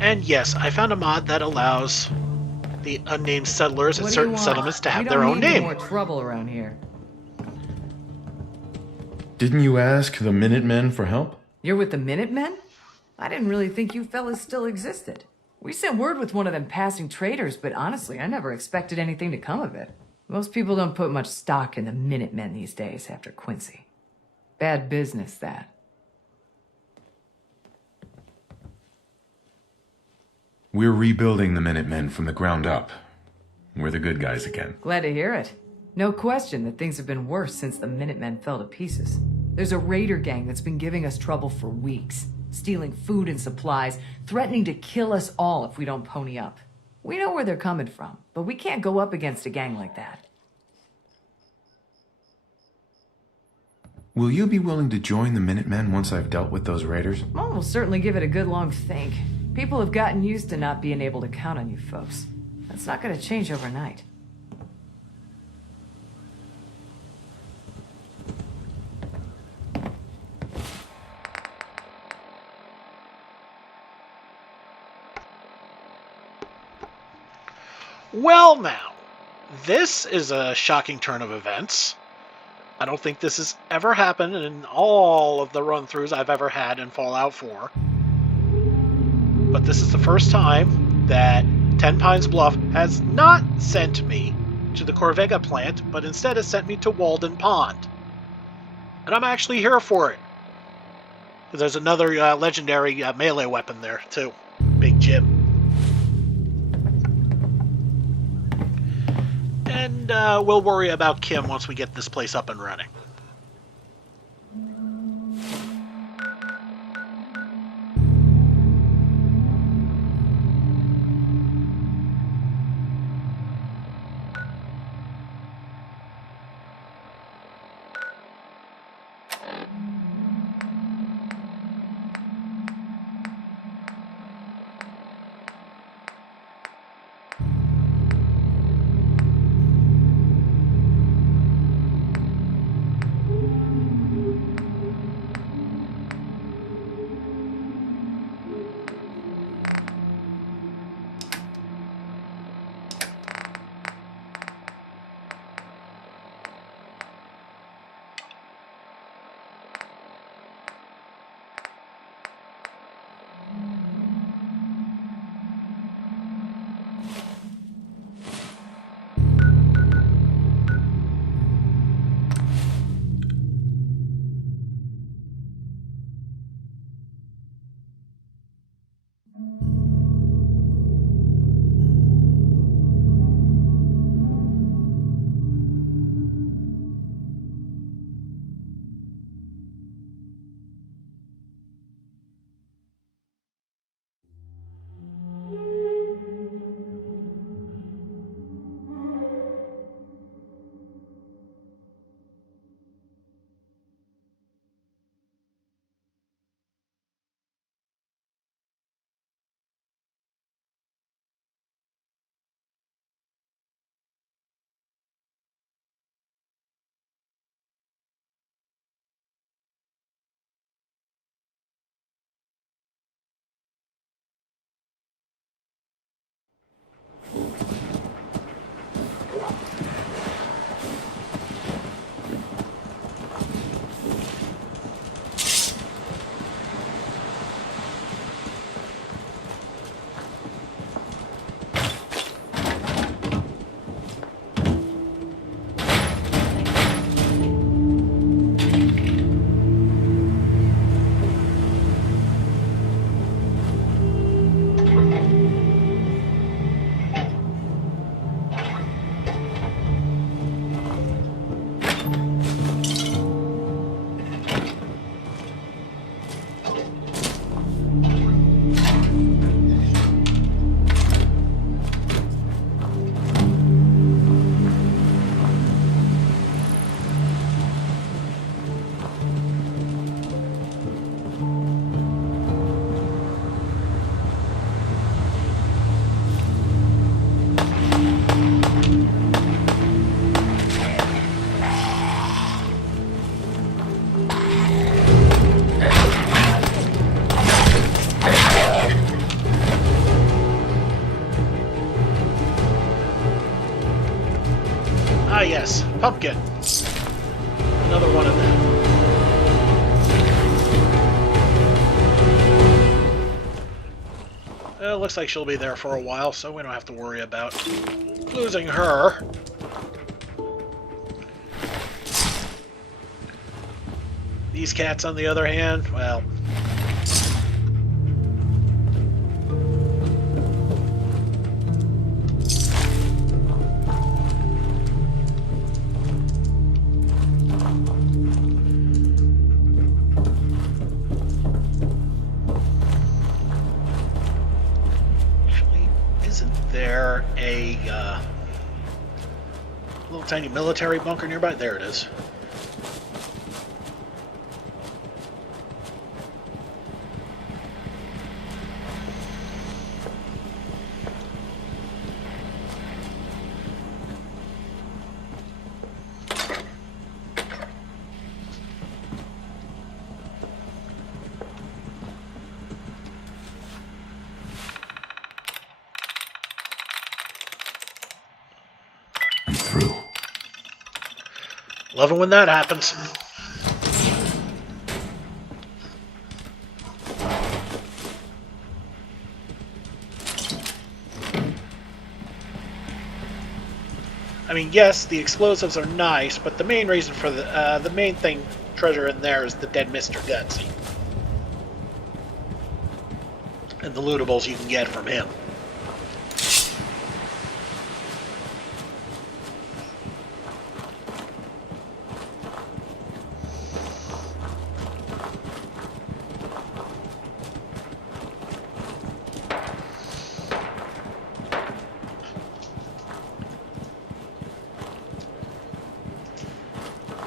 And yes, I found a mod that allows the unnamed settlers at certain settlements to have their own name. More trouble around here. Didn't you ask the Minutemen for help? You're with the Minutemen? I didn't really think you fellas still existed. We sent word with one of them passing traders, but honestly, I never expected anything to come of it. Most people don't put much stock in the Minutemen these days after Quincy. Bad business, that. We're rebuilding the Minutemen from the ground up. We're the good guys again. Glad to hear it. No question that things have been worse since the Minutemen fell to pieces. There's a raider gang that's been giving us trouble for weeks, stealing food and supplies, threatening to kill us all if we don't pony up. We know where they're coming from, but we can't go up against a gang like that. Will you be willing to join the Minutemen once I've dealt with those raiders? Well, we'll certainly give it a good long think. People have gotten used to not being able to count on you folks. That's not going to change overnight. Well, now, this is a shocking turn of events. I don't think this has ever happened in all of the run-throughs I've ever had in Fallout 4. But this is the first time that Tenpines Bluff has not sent me to the Corvega Plant, but instead has sent me to Walden Pond. And I'm actually here for it. There's another legendary melee weapon there, too. Big Jim. And we'll worry about Kim once we get this place up and running. Ah, yes, pumpkin. Another one of them. Well, looks like she'll be there for a while, so we don't have to worry about losing her. These cats, on the other hand, well... Actually, isn't there a little tiny military bunker nearby? There it is. Through. Love it when that happens. I mean, yes, the explosives are nice, but the main reason for the main thing treasure in there is the dead Mr. Gutsy and the lootables you can get from him.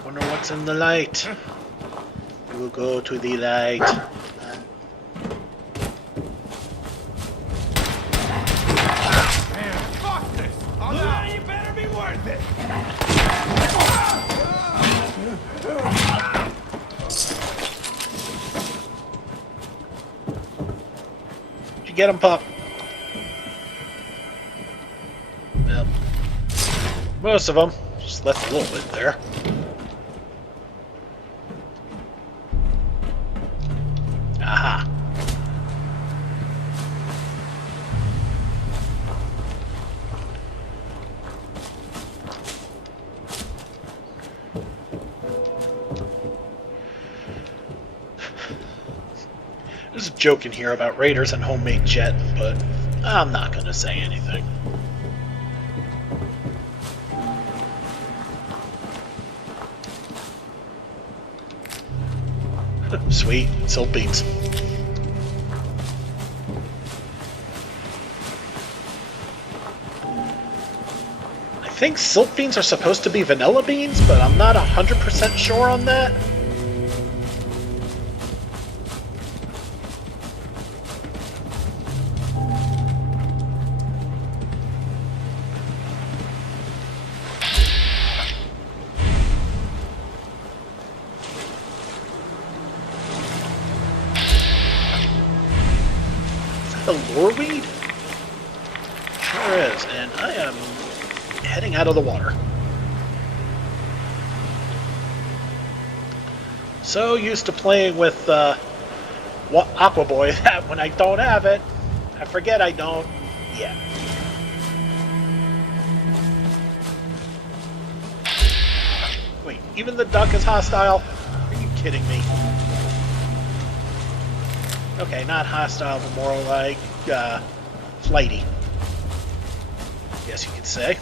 Wonder what's in the light. We will go to the light. Man, fuck this! Oh, no, you better be worth it! Did you get him, pup? Yep. Most of them. Just left a little bit there. Aha. There's a joke in here about raiders and homemade jet, but I'm not gonna say anything. Sweet, silt beans. I think silt beans are supposed to be vanilla beans, but I'm not 100% sure on that. The loreweed? Sure is, and I am heading out of the water. So used to playing with Aqua Boy that when I don't have it, I forget I don't. Yeah. Wait, even the duck is hostile? Are you kidding me? Okay, not hostile, but more like, flighty. Guess you could say.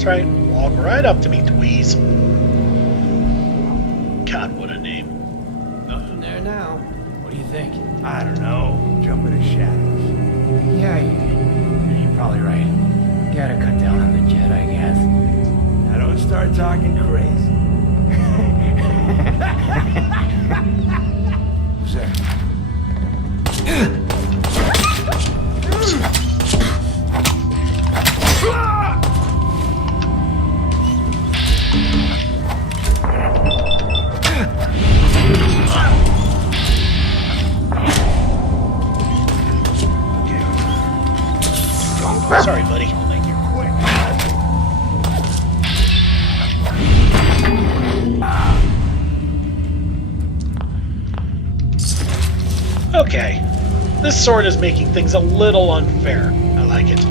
That's right. Walk right up to me, Dweez. God, what a name. Nothing there now. What do you think? I don't know. Jump in the shadows. Yeah, you're probably right. Gotta cut down on the jet, I guess. Now don't start talking crazy. Who's there? Sorry, buddy. Okay. This sword is making things a little unfair. I like it.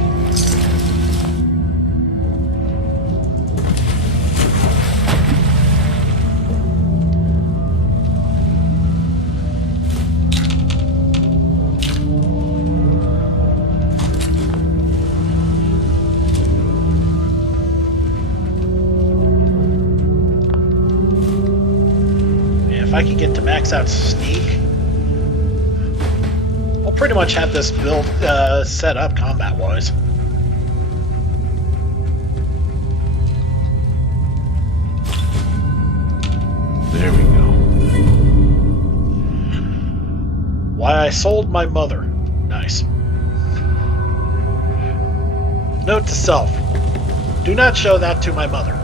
If I could get to max out sneak, I'll pretty much have this build set up combat-wise. There we go. Why I sold my mother. Nice. Note to self. Do not show that to my mother.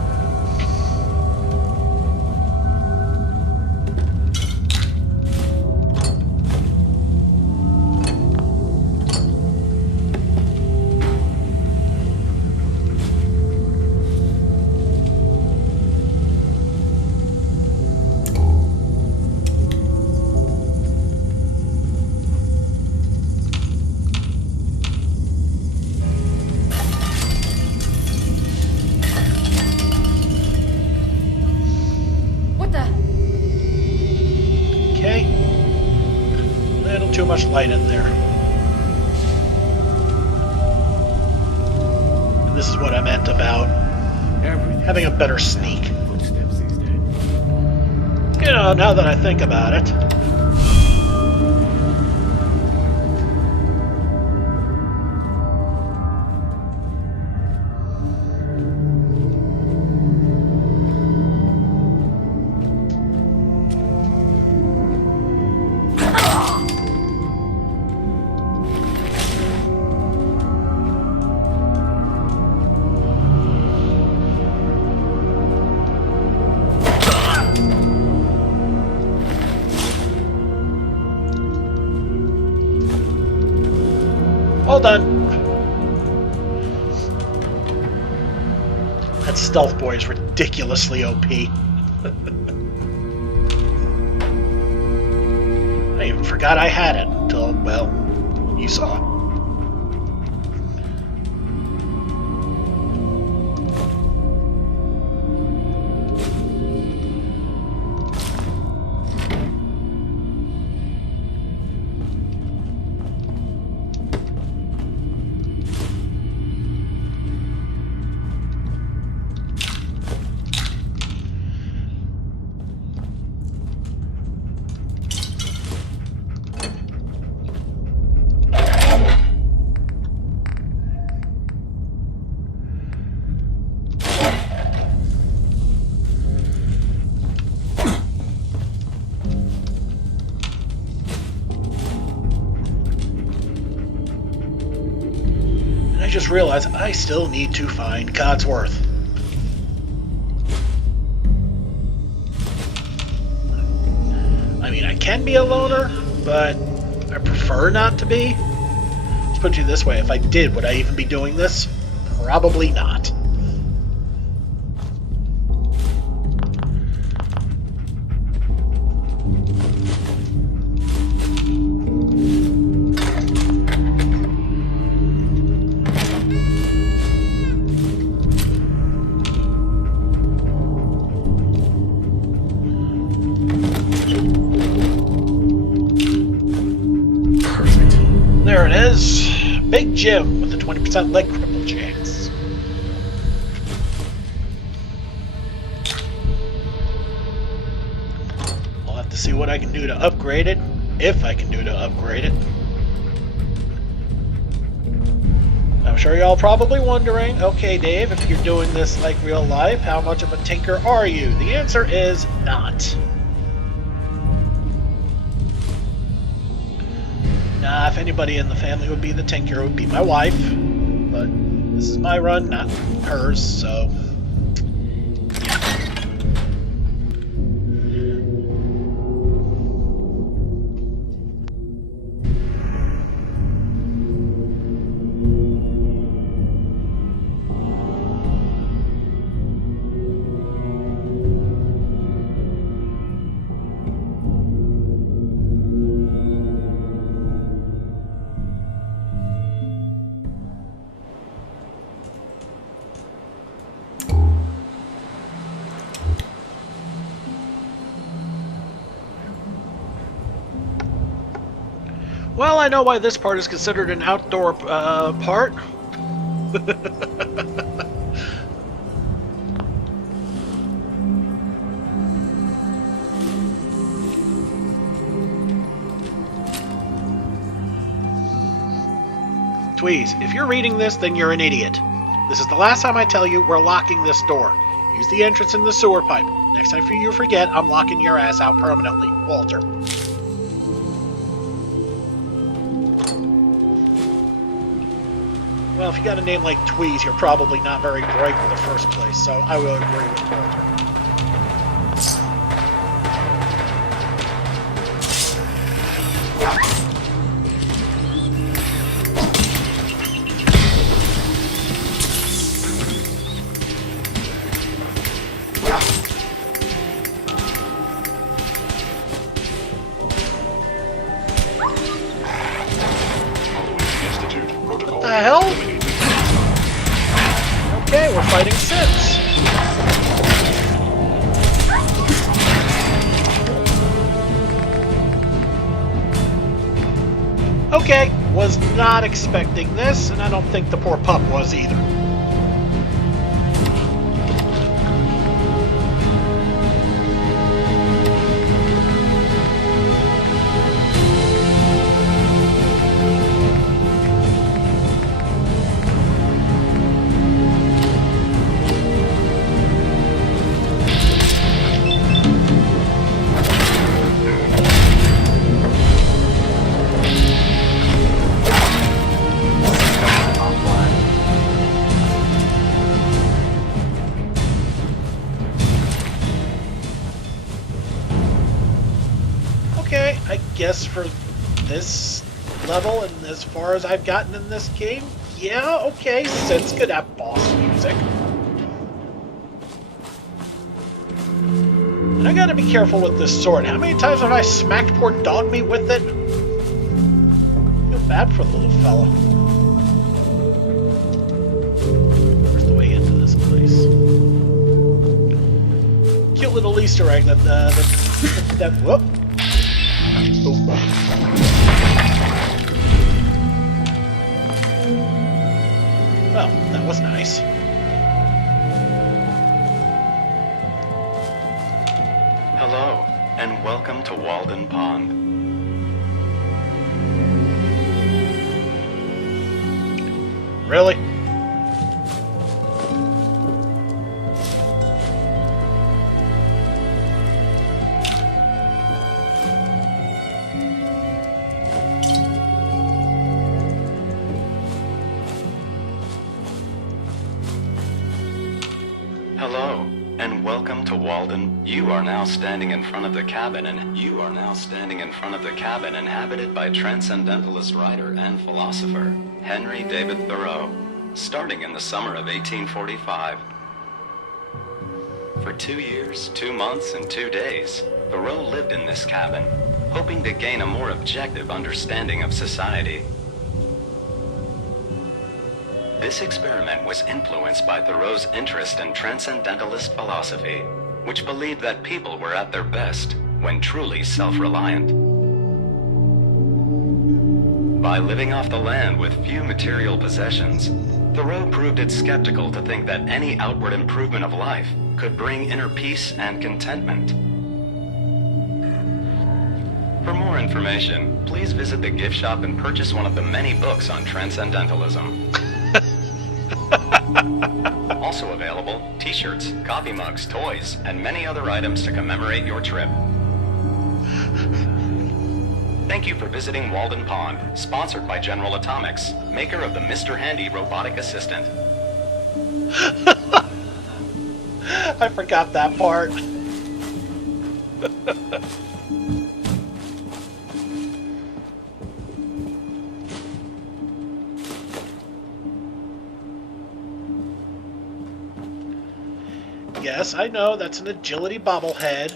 Too much light in there. And this is what I meant about having a better sneak. Footsteps these days. You know, now that I think about it. Well done. That stealth boy is ridiculously OP. I even forgot I had it until, well, you saw it. I just realized I still need to find Codsworth. I mean, I can be a loner, but I prefer not to be. Let's put it this way, if I did, would I even be doing this? Probably not. There it is. Big Jim with the 20% leg cripple chance. to see what I can do to upgrade it, if I can do to upgrade it. I'm sure y'all probably wondering, okay Dave, if you're doing this like real life, how much of a tinker are you? The answer is not. Nah, if anybody in the family would be the tinker, it would be my wife. But this is my run, not hers, so... Well, I know why this part is considered an outdoor part. Tweez, if you're reading this, then you're an idiot. This is the last time I tell you we're locking this door. Use the entrance in the sewer pipe. Next time you forget, I'm locking your ass out permanently. Walter. Well, if you got a name like Tweez, you're probably not very bright in the first place, so I will agree with Walter. What the hell? Okay, we're fighting Sims. Okay, was not expecting this, and I don't think the poor pup was either. Okay, I guess for this level and as far as I've gotten in this game, yeah, okay, Sims could have boss music. And I gotta be careful with this sword. How many times have I smacked poor dog meat with it? I feel bad for the little fella. Where's the way into this place? Cute little Easter egg that whoop. Well, that was nice. Hello, and welcome to Walden Pond. Really? Hello, and welcome to Walden. You are now standing in front of the cabin inhabited by transcendentalist writer and philosopher Henry David Thoreau, starting in the summer of 1845. For 2 years, 2 months, and 2 days, Thoreau lived in this cabin, hoping to gain a more objective understanding of society. This experiment was influenced by Thoreau's interest in transcendentalist philosophy, which believed that people were at their best when truly self-reliant. By living off the land with few material possessions, Thoreau proved it skeptical to think that any outward improvement of life could bring inner peace and contentment. information, please visit the gift shop and purchase one of the many books on transcendentalism. Also available, t-shirts, coffee mugs, toys, and many other items to commemorate your trip. Thank you for visiting Walden Pond, sponsored by General Atomics, maker of the Mr. Handy robotic assistant. I forgot that part. Yes, I know, that's an agility bobblehead.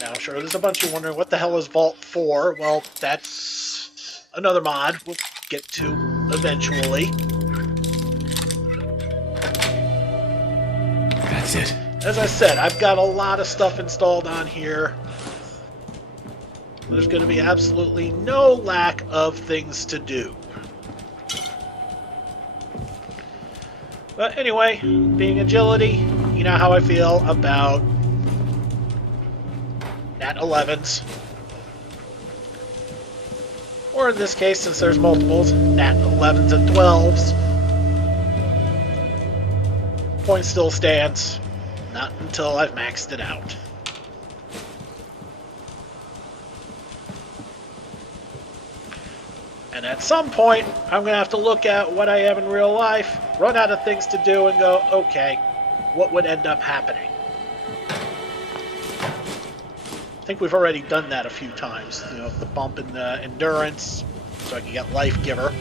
Now, sure, there's a bunch of you wondering what the hell is Vault 4. Well, that's another mod we'll get to eventually. That's it. As I said, I've got a lot of stuff installed on here. There's going to be absolutely no lack of things to do. But anyway, being agility, you know how I feel about Nat 11s. Or in this case, since there's multiples, Nat 11s and 12s. Point still stands. Not until I've maxed it out. And at some point, I'm going to have to look at what I am in real life, run out of things to do, and go, okay, what would end up happening? I think we've already done that a few times. You know, the bump in the endurance, so I can get Life Giver.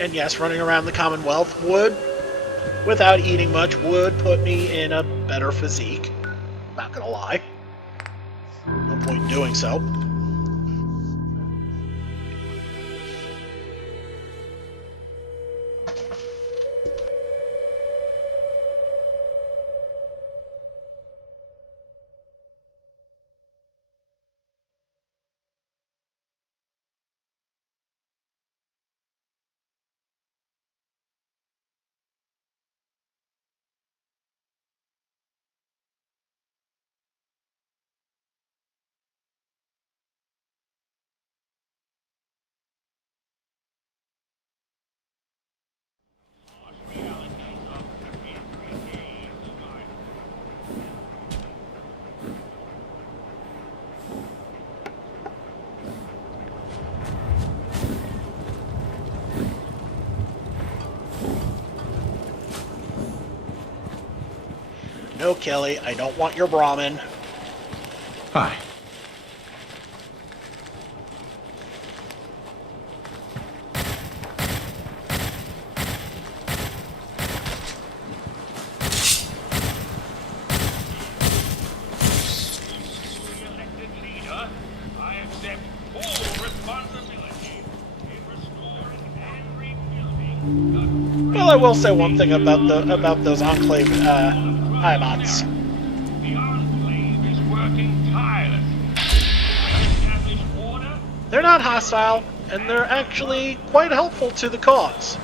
And yes, running around the Commonwealth would, without eating much, would put me in a better physique. Not gonna lie. No point in doing so. No, Kelly, I don't want your Brahmin. Hi. Elected leader, I accept full responsibility in restoring and rebuilding. Well, I will say one thing about those Enclave Ibots. The Enclave is working tirelessly to establish order. They're not hostile, and they're actually quite helpful to the cause.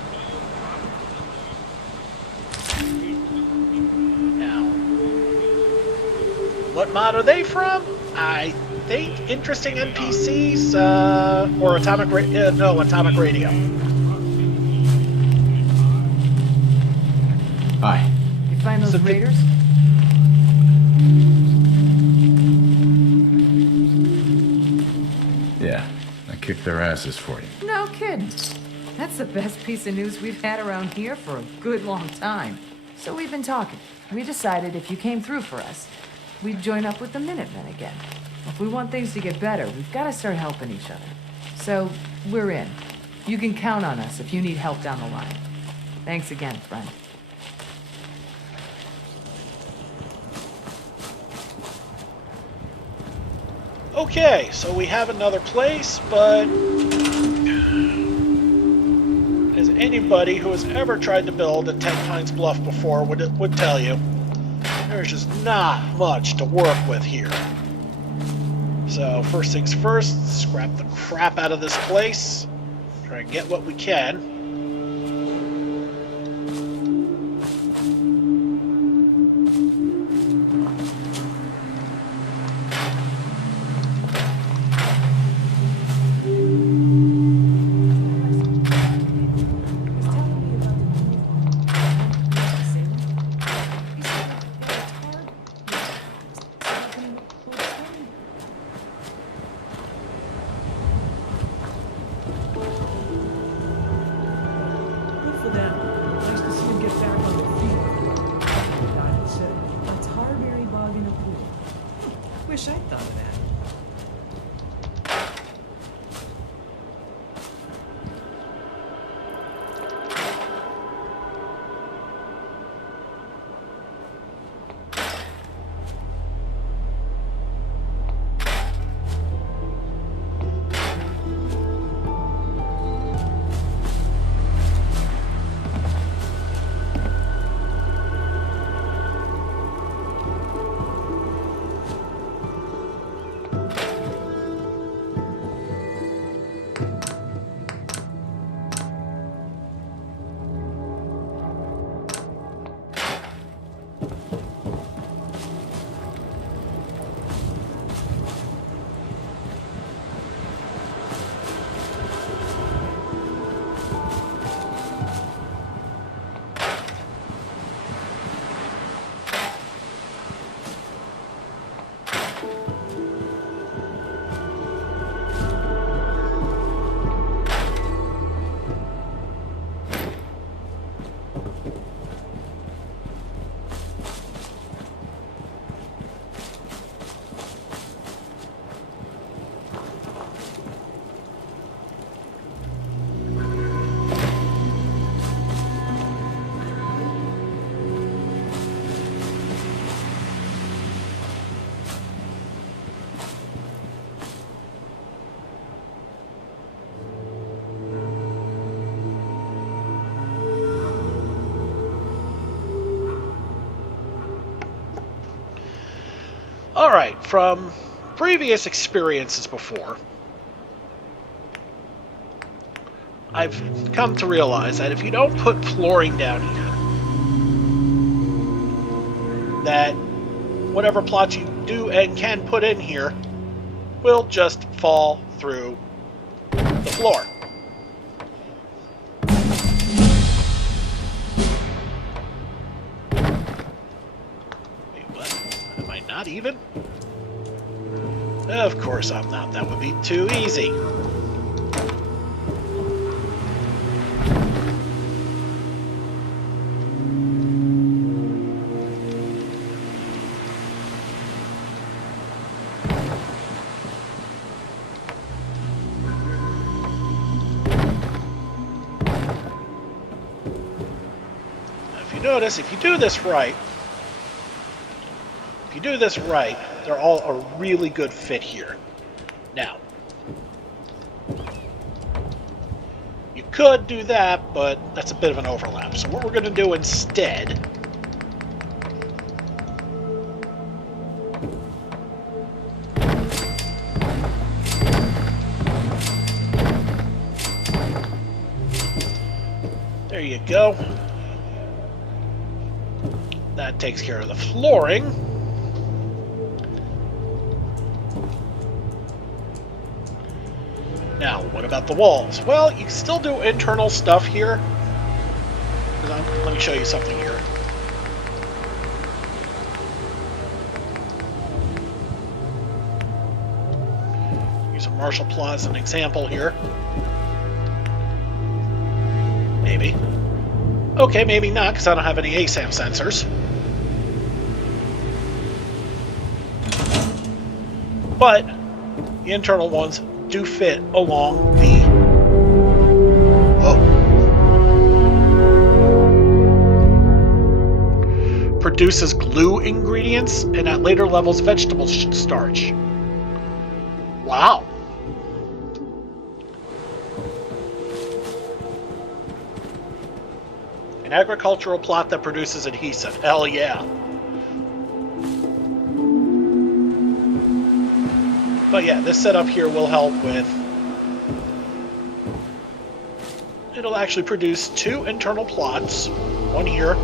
Now, what mod are they from? I think Interesting NPCs, or Atomic Radio. Hi. You find those raiders? Yeah, I kicked their asses for you. No kidding. That's the best piece of news we've had around here for a good long time. So we've been talking. We decided if you came through for us, we'd join up with the Minutemen again. If we want things to get better, we've got to start helping each other. So, we're in. You can count on us if you need help down the line. Thanks again, friend. Okay, so we have another place, but as anybody who has ever tried to build a Tenpines Bluff before would tell you, there's just not much to work with here. So first things first, scrap the crap out of this place, try and get what we can. Wish I'd thought of that. Alright, from previous experiences before, I've come to realize that if you don't put flooring down here, that whatever plots you do and can put in here will just fall through the floor. Not even? Of course I'm not. That would be too easy. Now, if you notice, if you do this right, they're all a really good fit here. Now, you could do that, but that's a bit of an overlap. So what we're going to do instead there you go. That takes care of the flooring. Now, what about the walls? Well, you can still do internal stuff here. Let me show you something here. Use a Marshall plot as an example here. Maybe. Okay, maybe not, because I don't have any ASAM sensors. But the internal ones do fit along the... Whoa. Produces glue ingredients, and at later levels, vegetable starch. Wow. An agricultural plot that produces adhesive. Hell yeah. But yeah, this setup here will help with... It'll actually produce 2 internal plots. One here,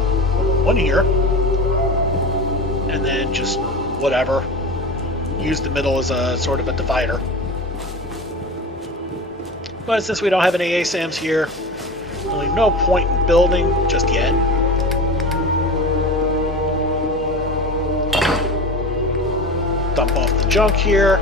and then just whatever. Use the middle as a sort of a divider. But since we don't have any ASAMs here, really no point in building just yet. Dump off the junk here.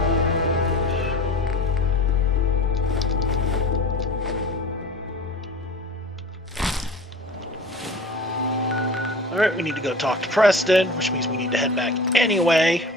Alright, we need to go talk to Preston, which means we need to head back anyway.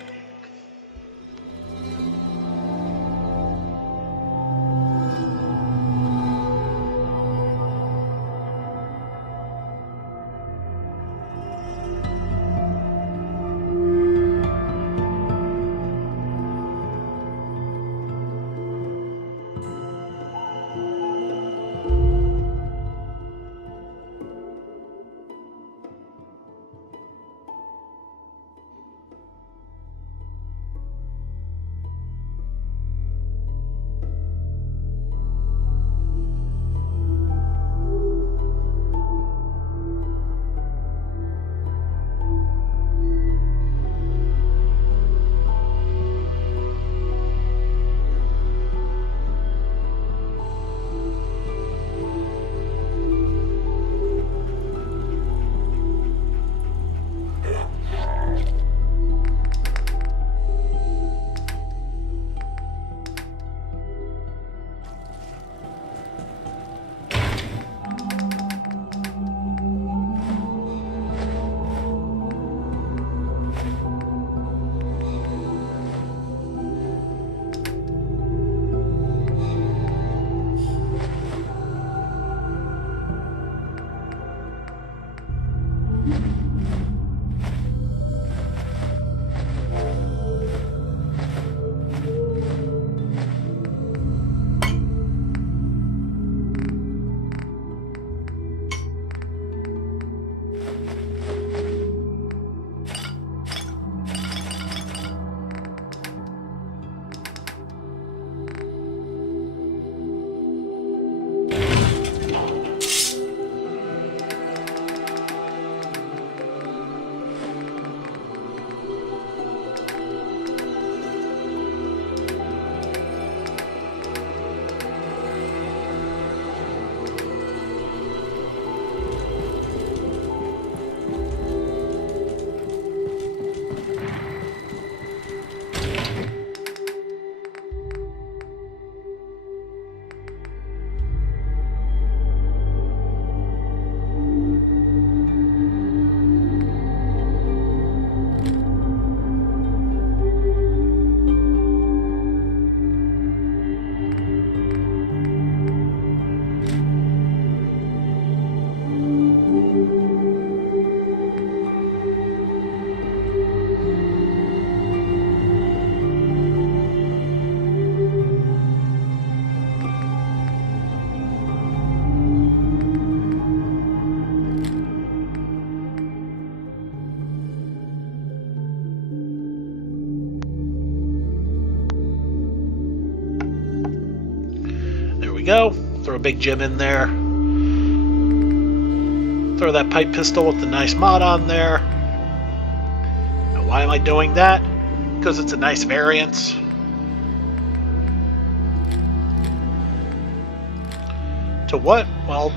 go. Throw a big gem in there. Throw that pipe pistol with the nice mod on there. Now, why am I doing that? Because it's a nice variance. To what? Well,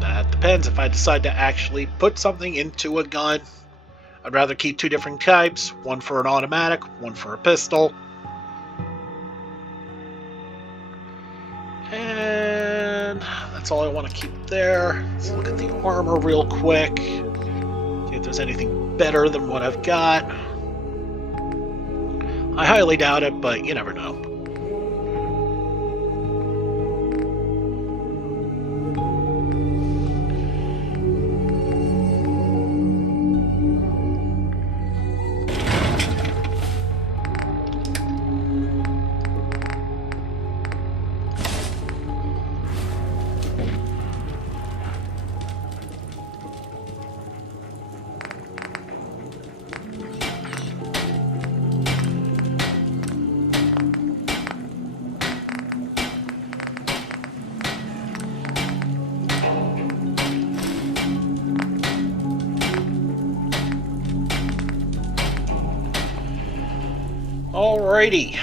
that depends. If I decide to actually put something into a gun, I'd rather keep two different types. One for an automatic, one for a pistol. And that's all I want to keep there. Let's look at the armor real quick. See if there's anything better than what I've got. I highly doubt it, but you never know. Alrighty.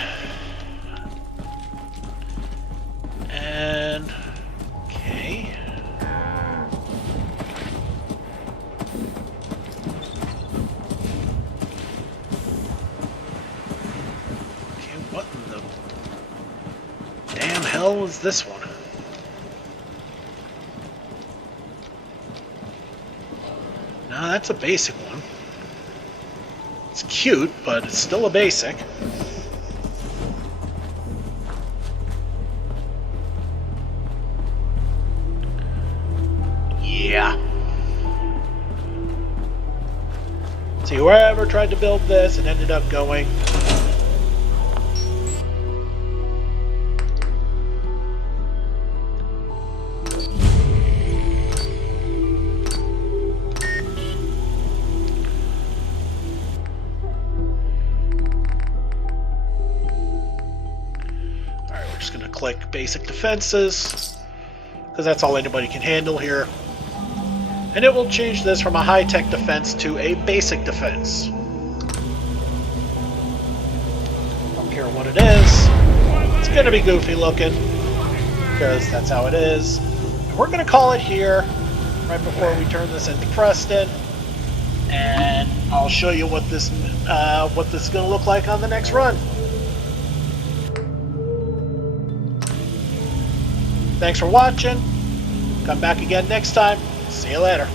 And okay. Okay, what in the damn hell was this one? No, that's a basic one. It's cute, but it's still a basic. Yeah. See, whoever tried to build this and ended up going... Click basic defenses, because that's all anybody can handle here. And it will change this from a high-tech defense to a basic defense. Don't care what it is. It's going to be goofy looking, because that's how it is. And we're going to call it here, right before we turn this into Preston. And I'll show you what this is going to look like on the next run. Thanks for watching. Come back again next time. See you later.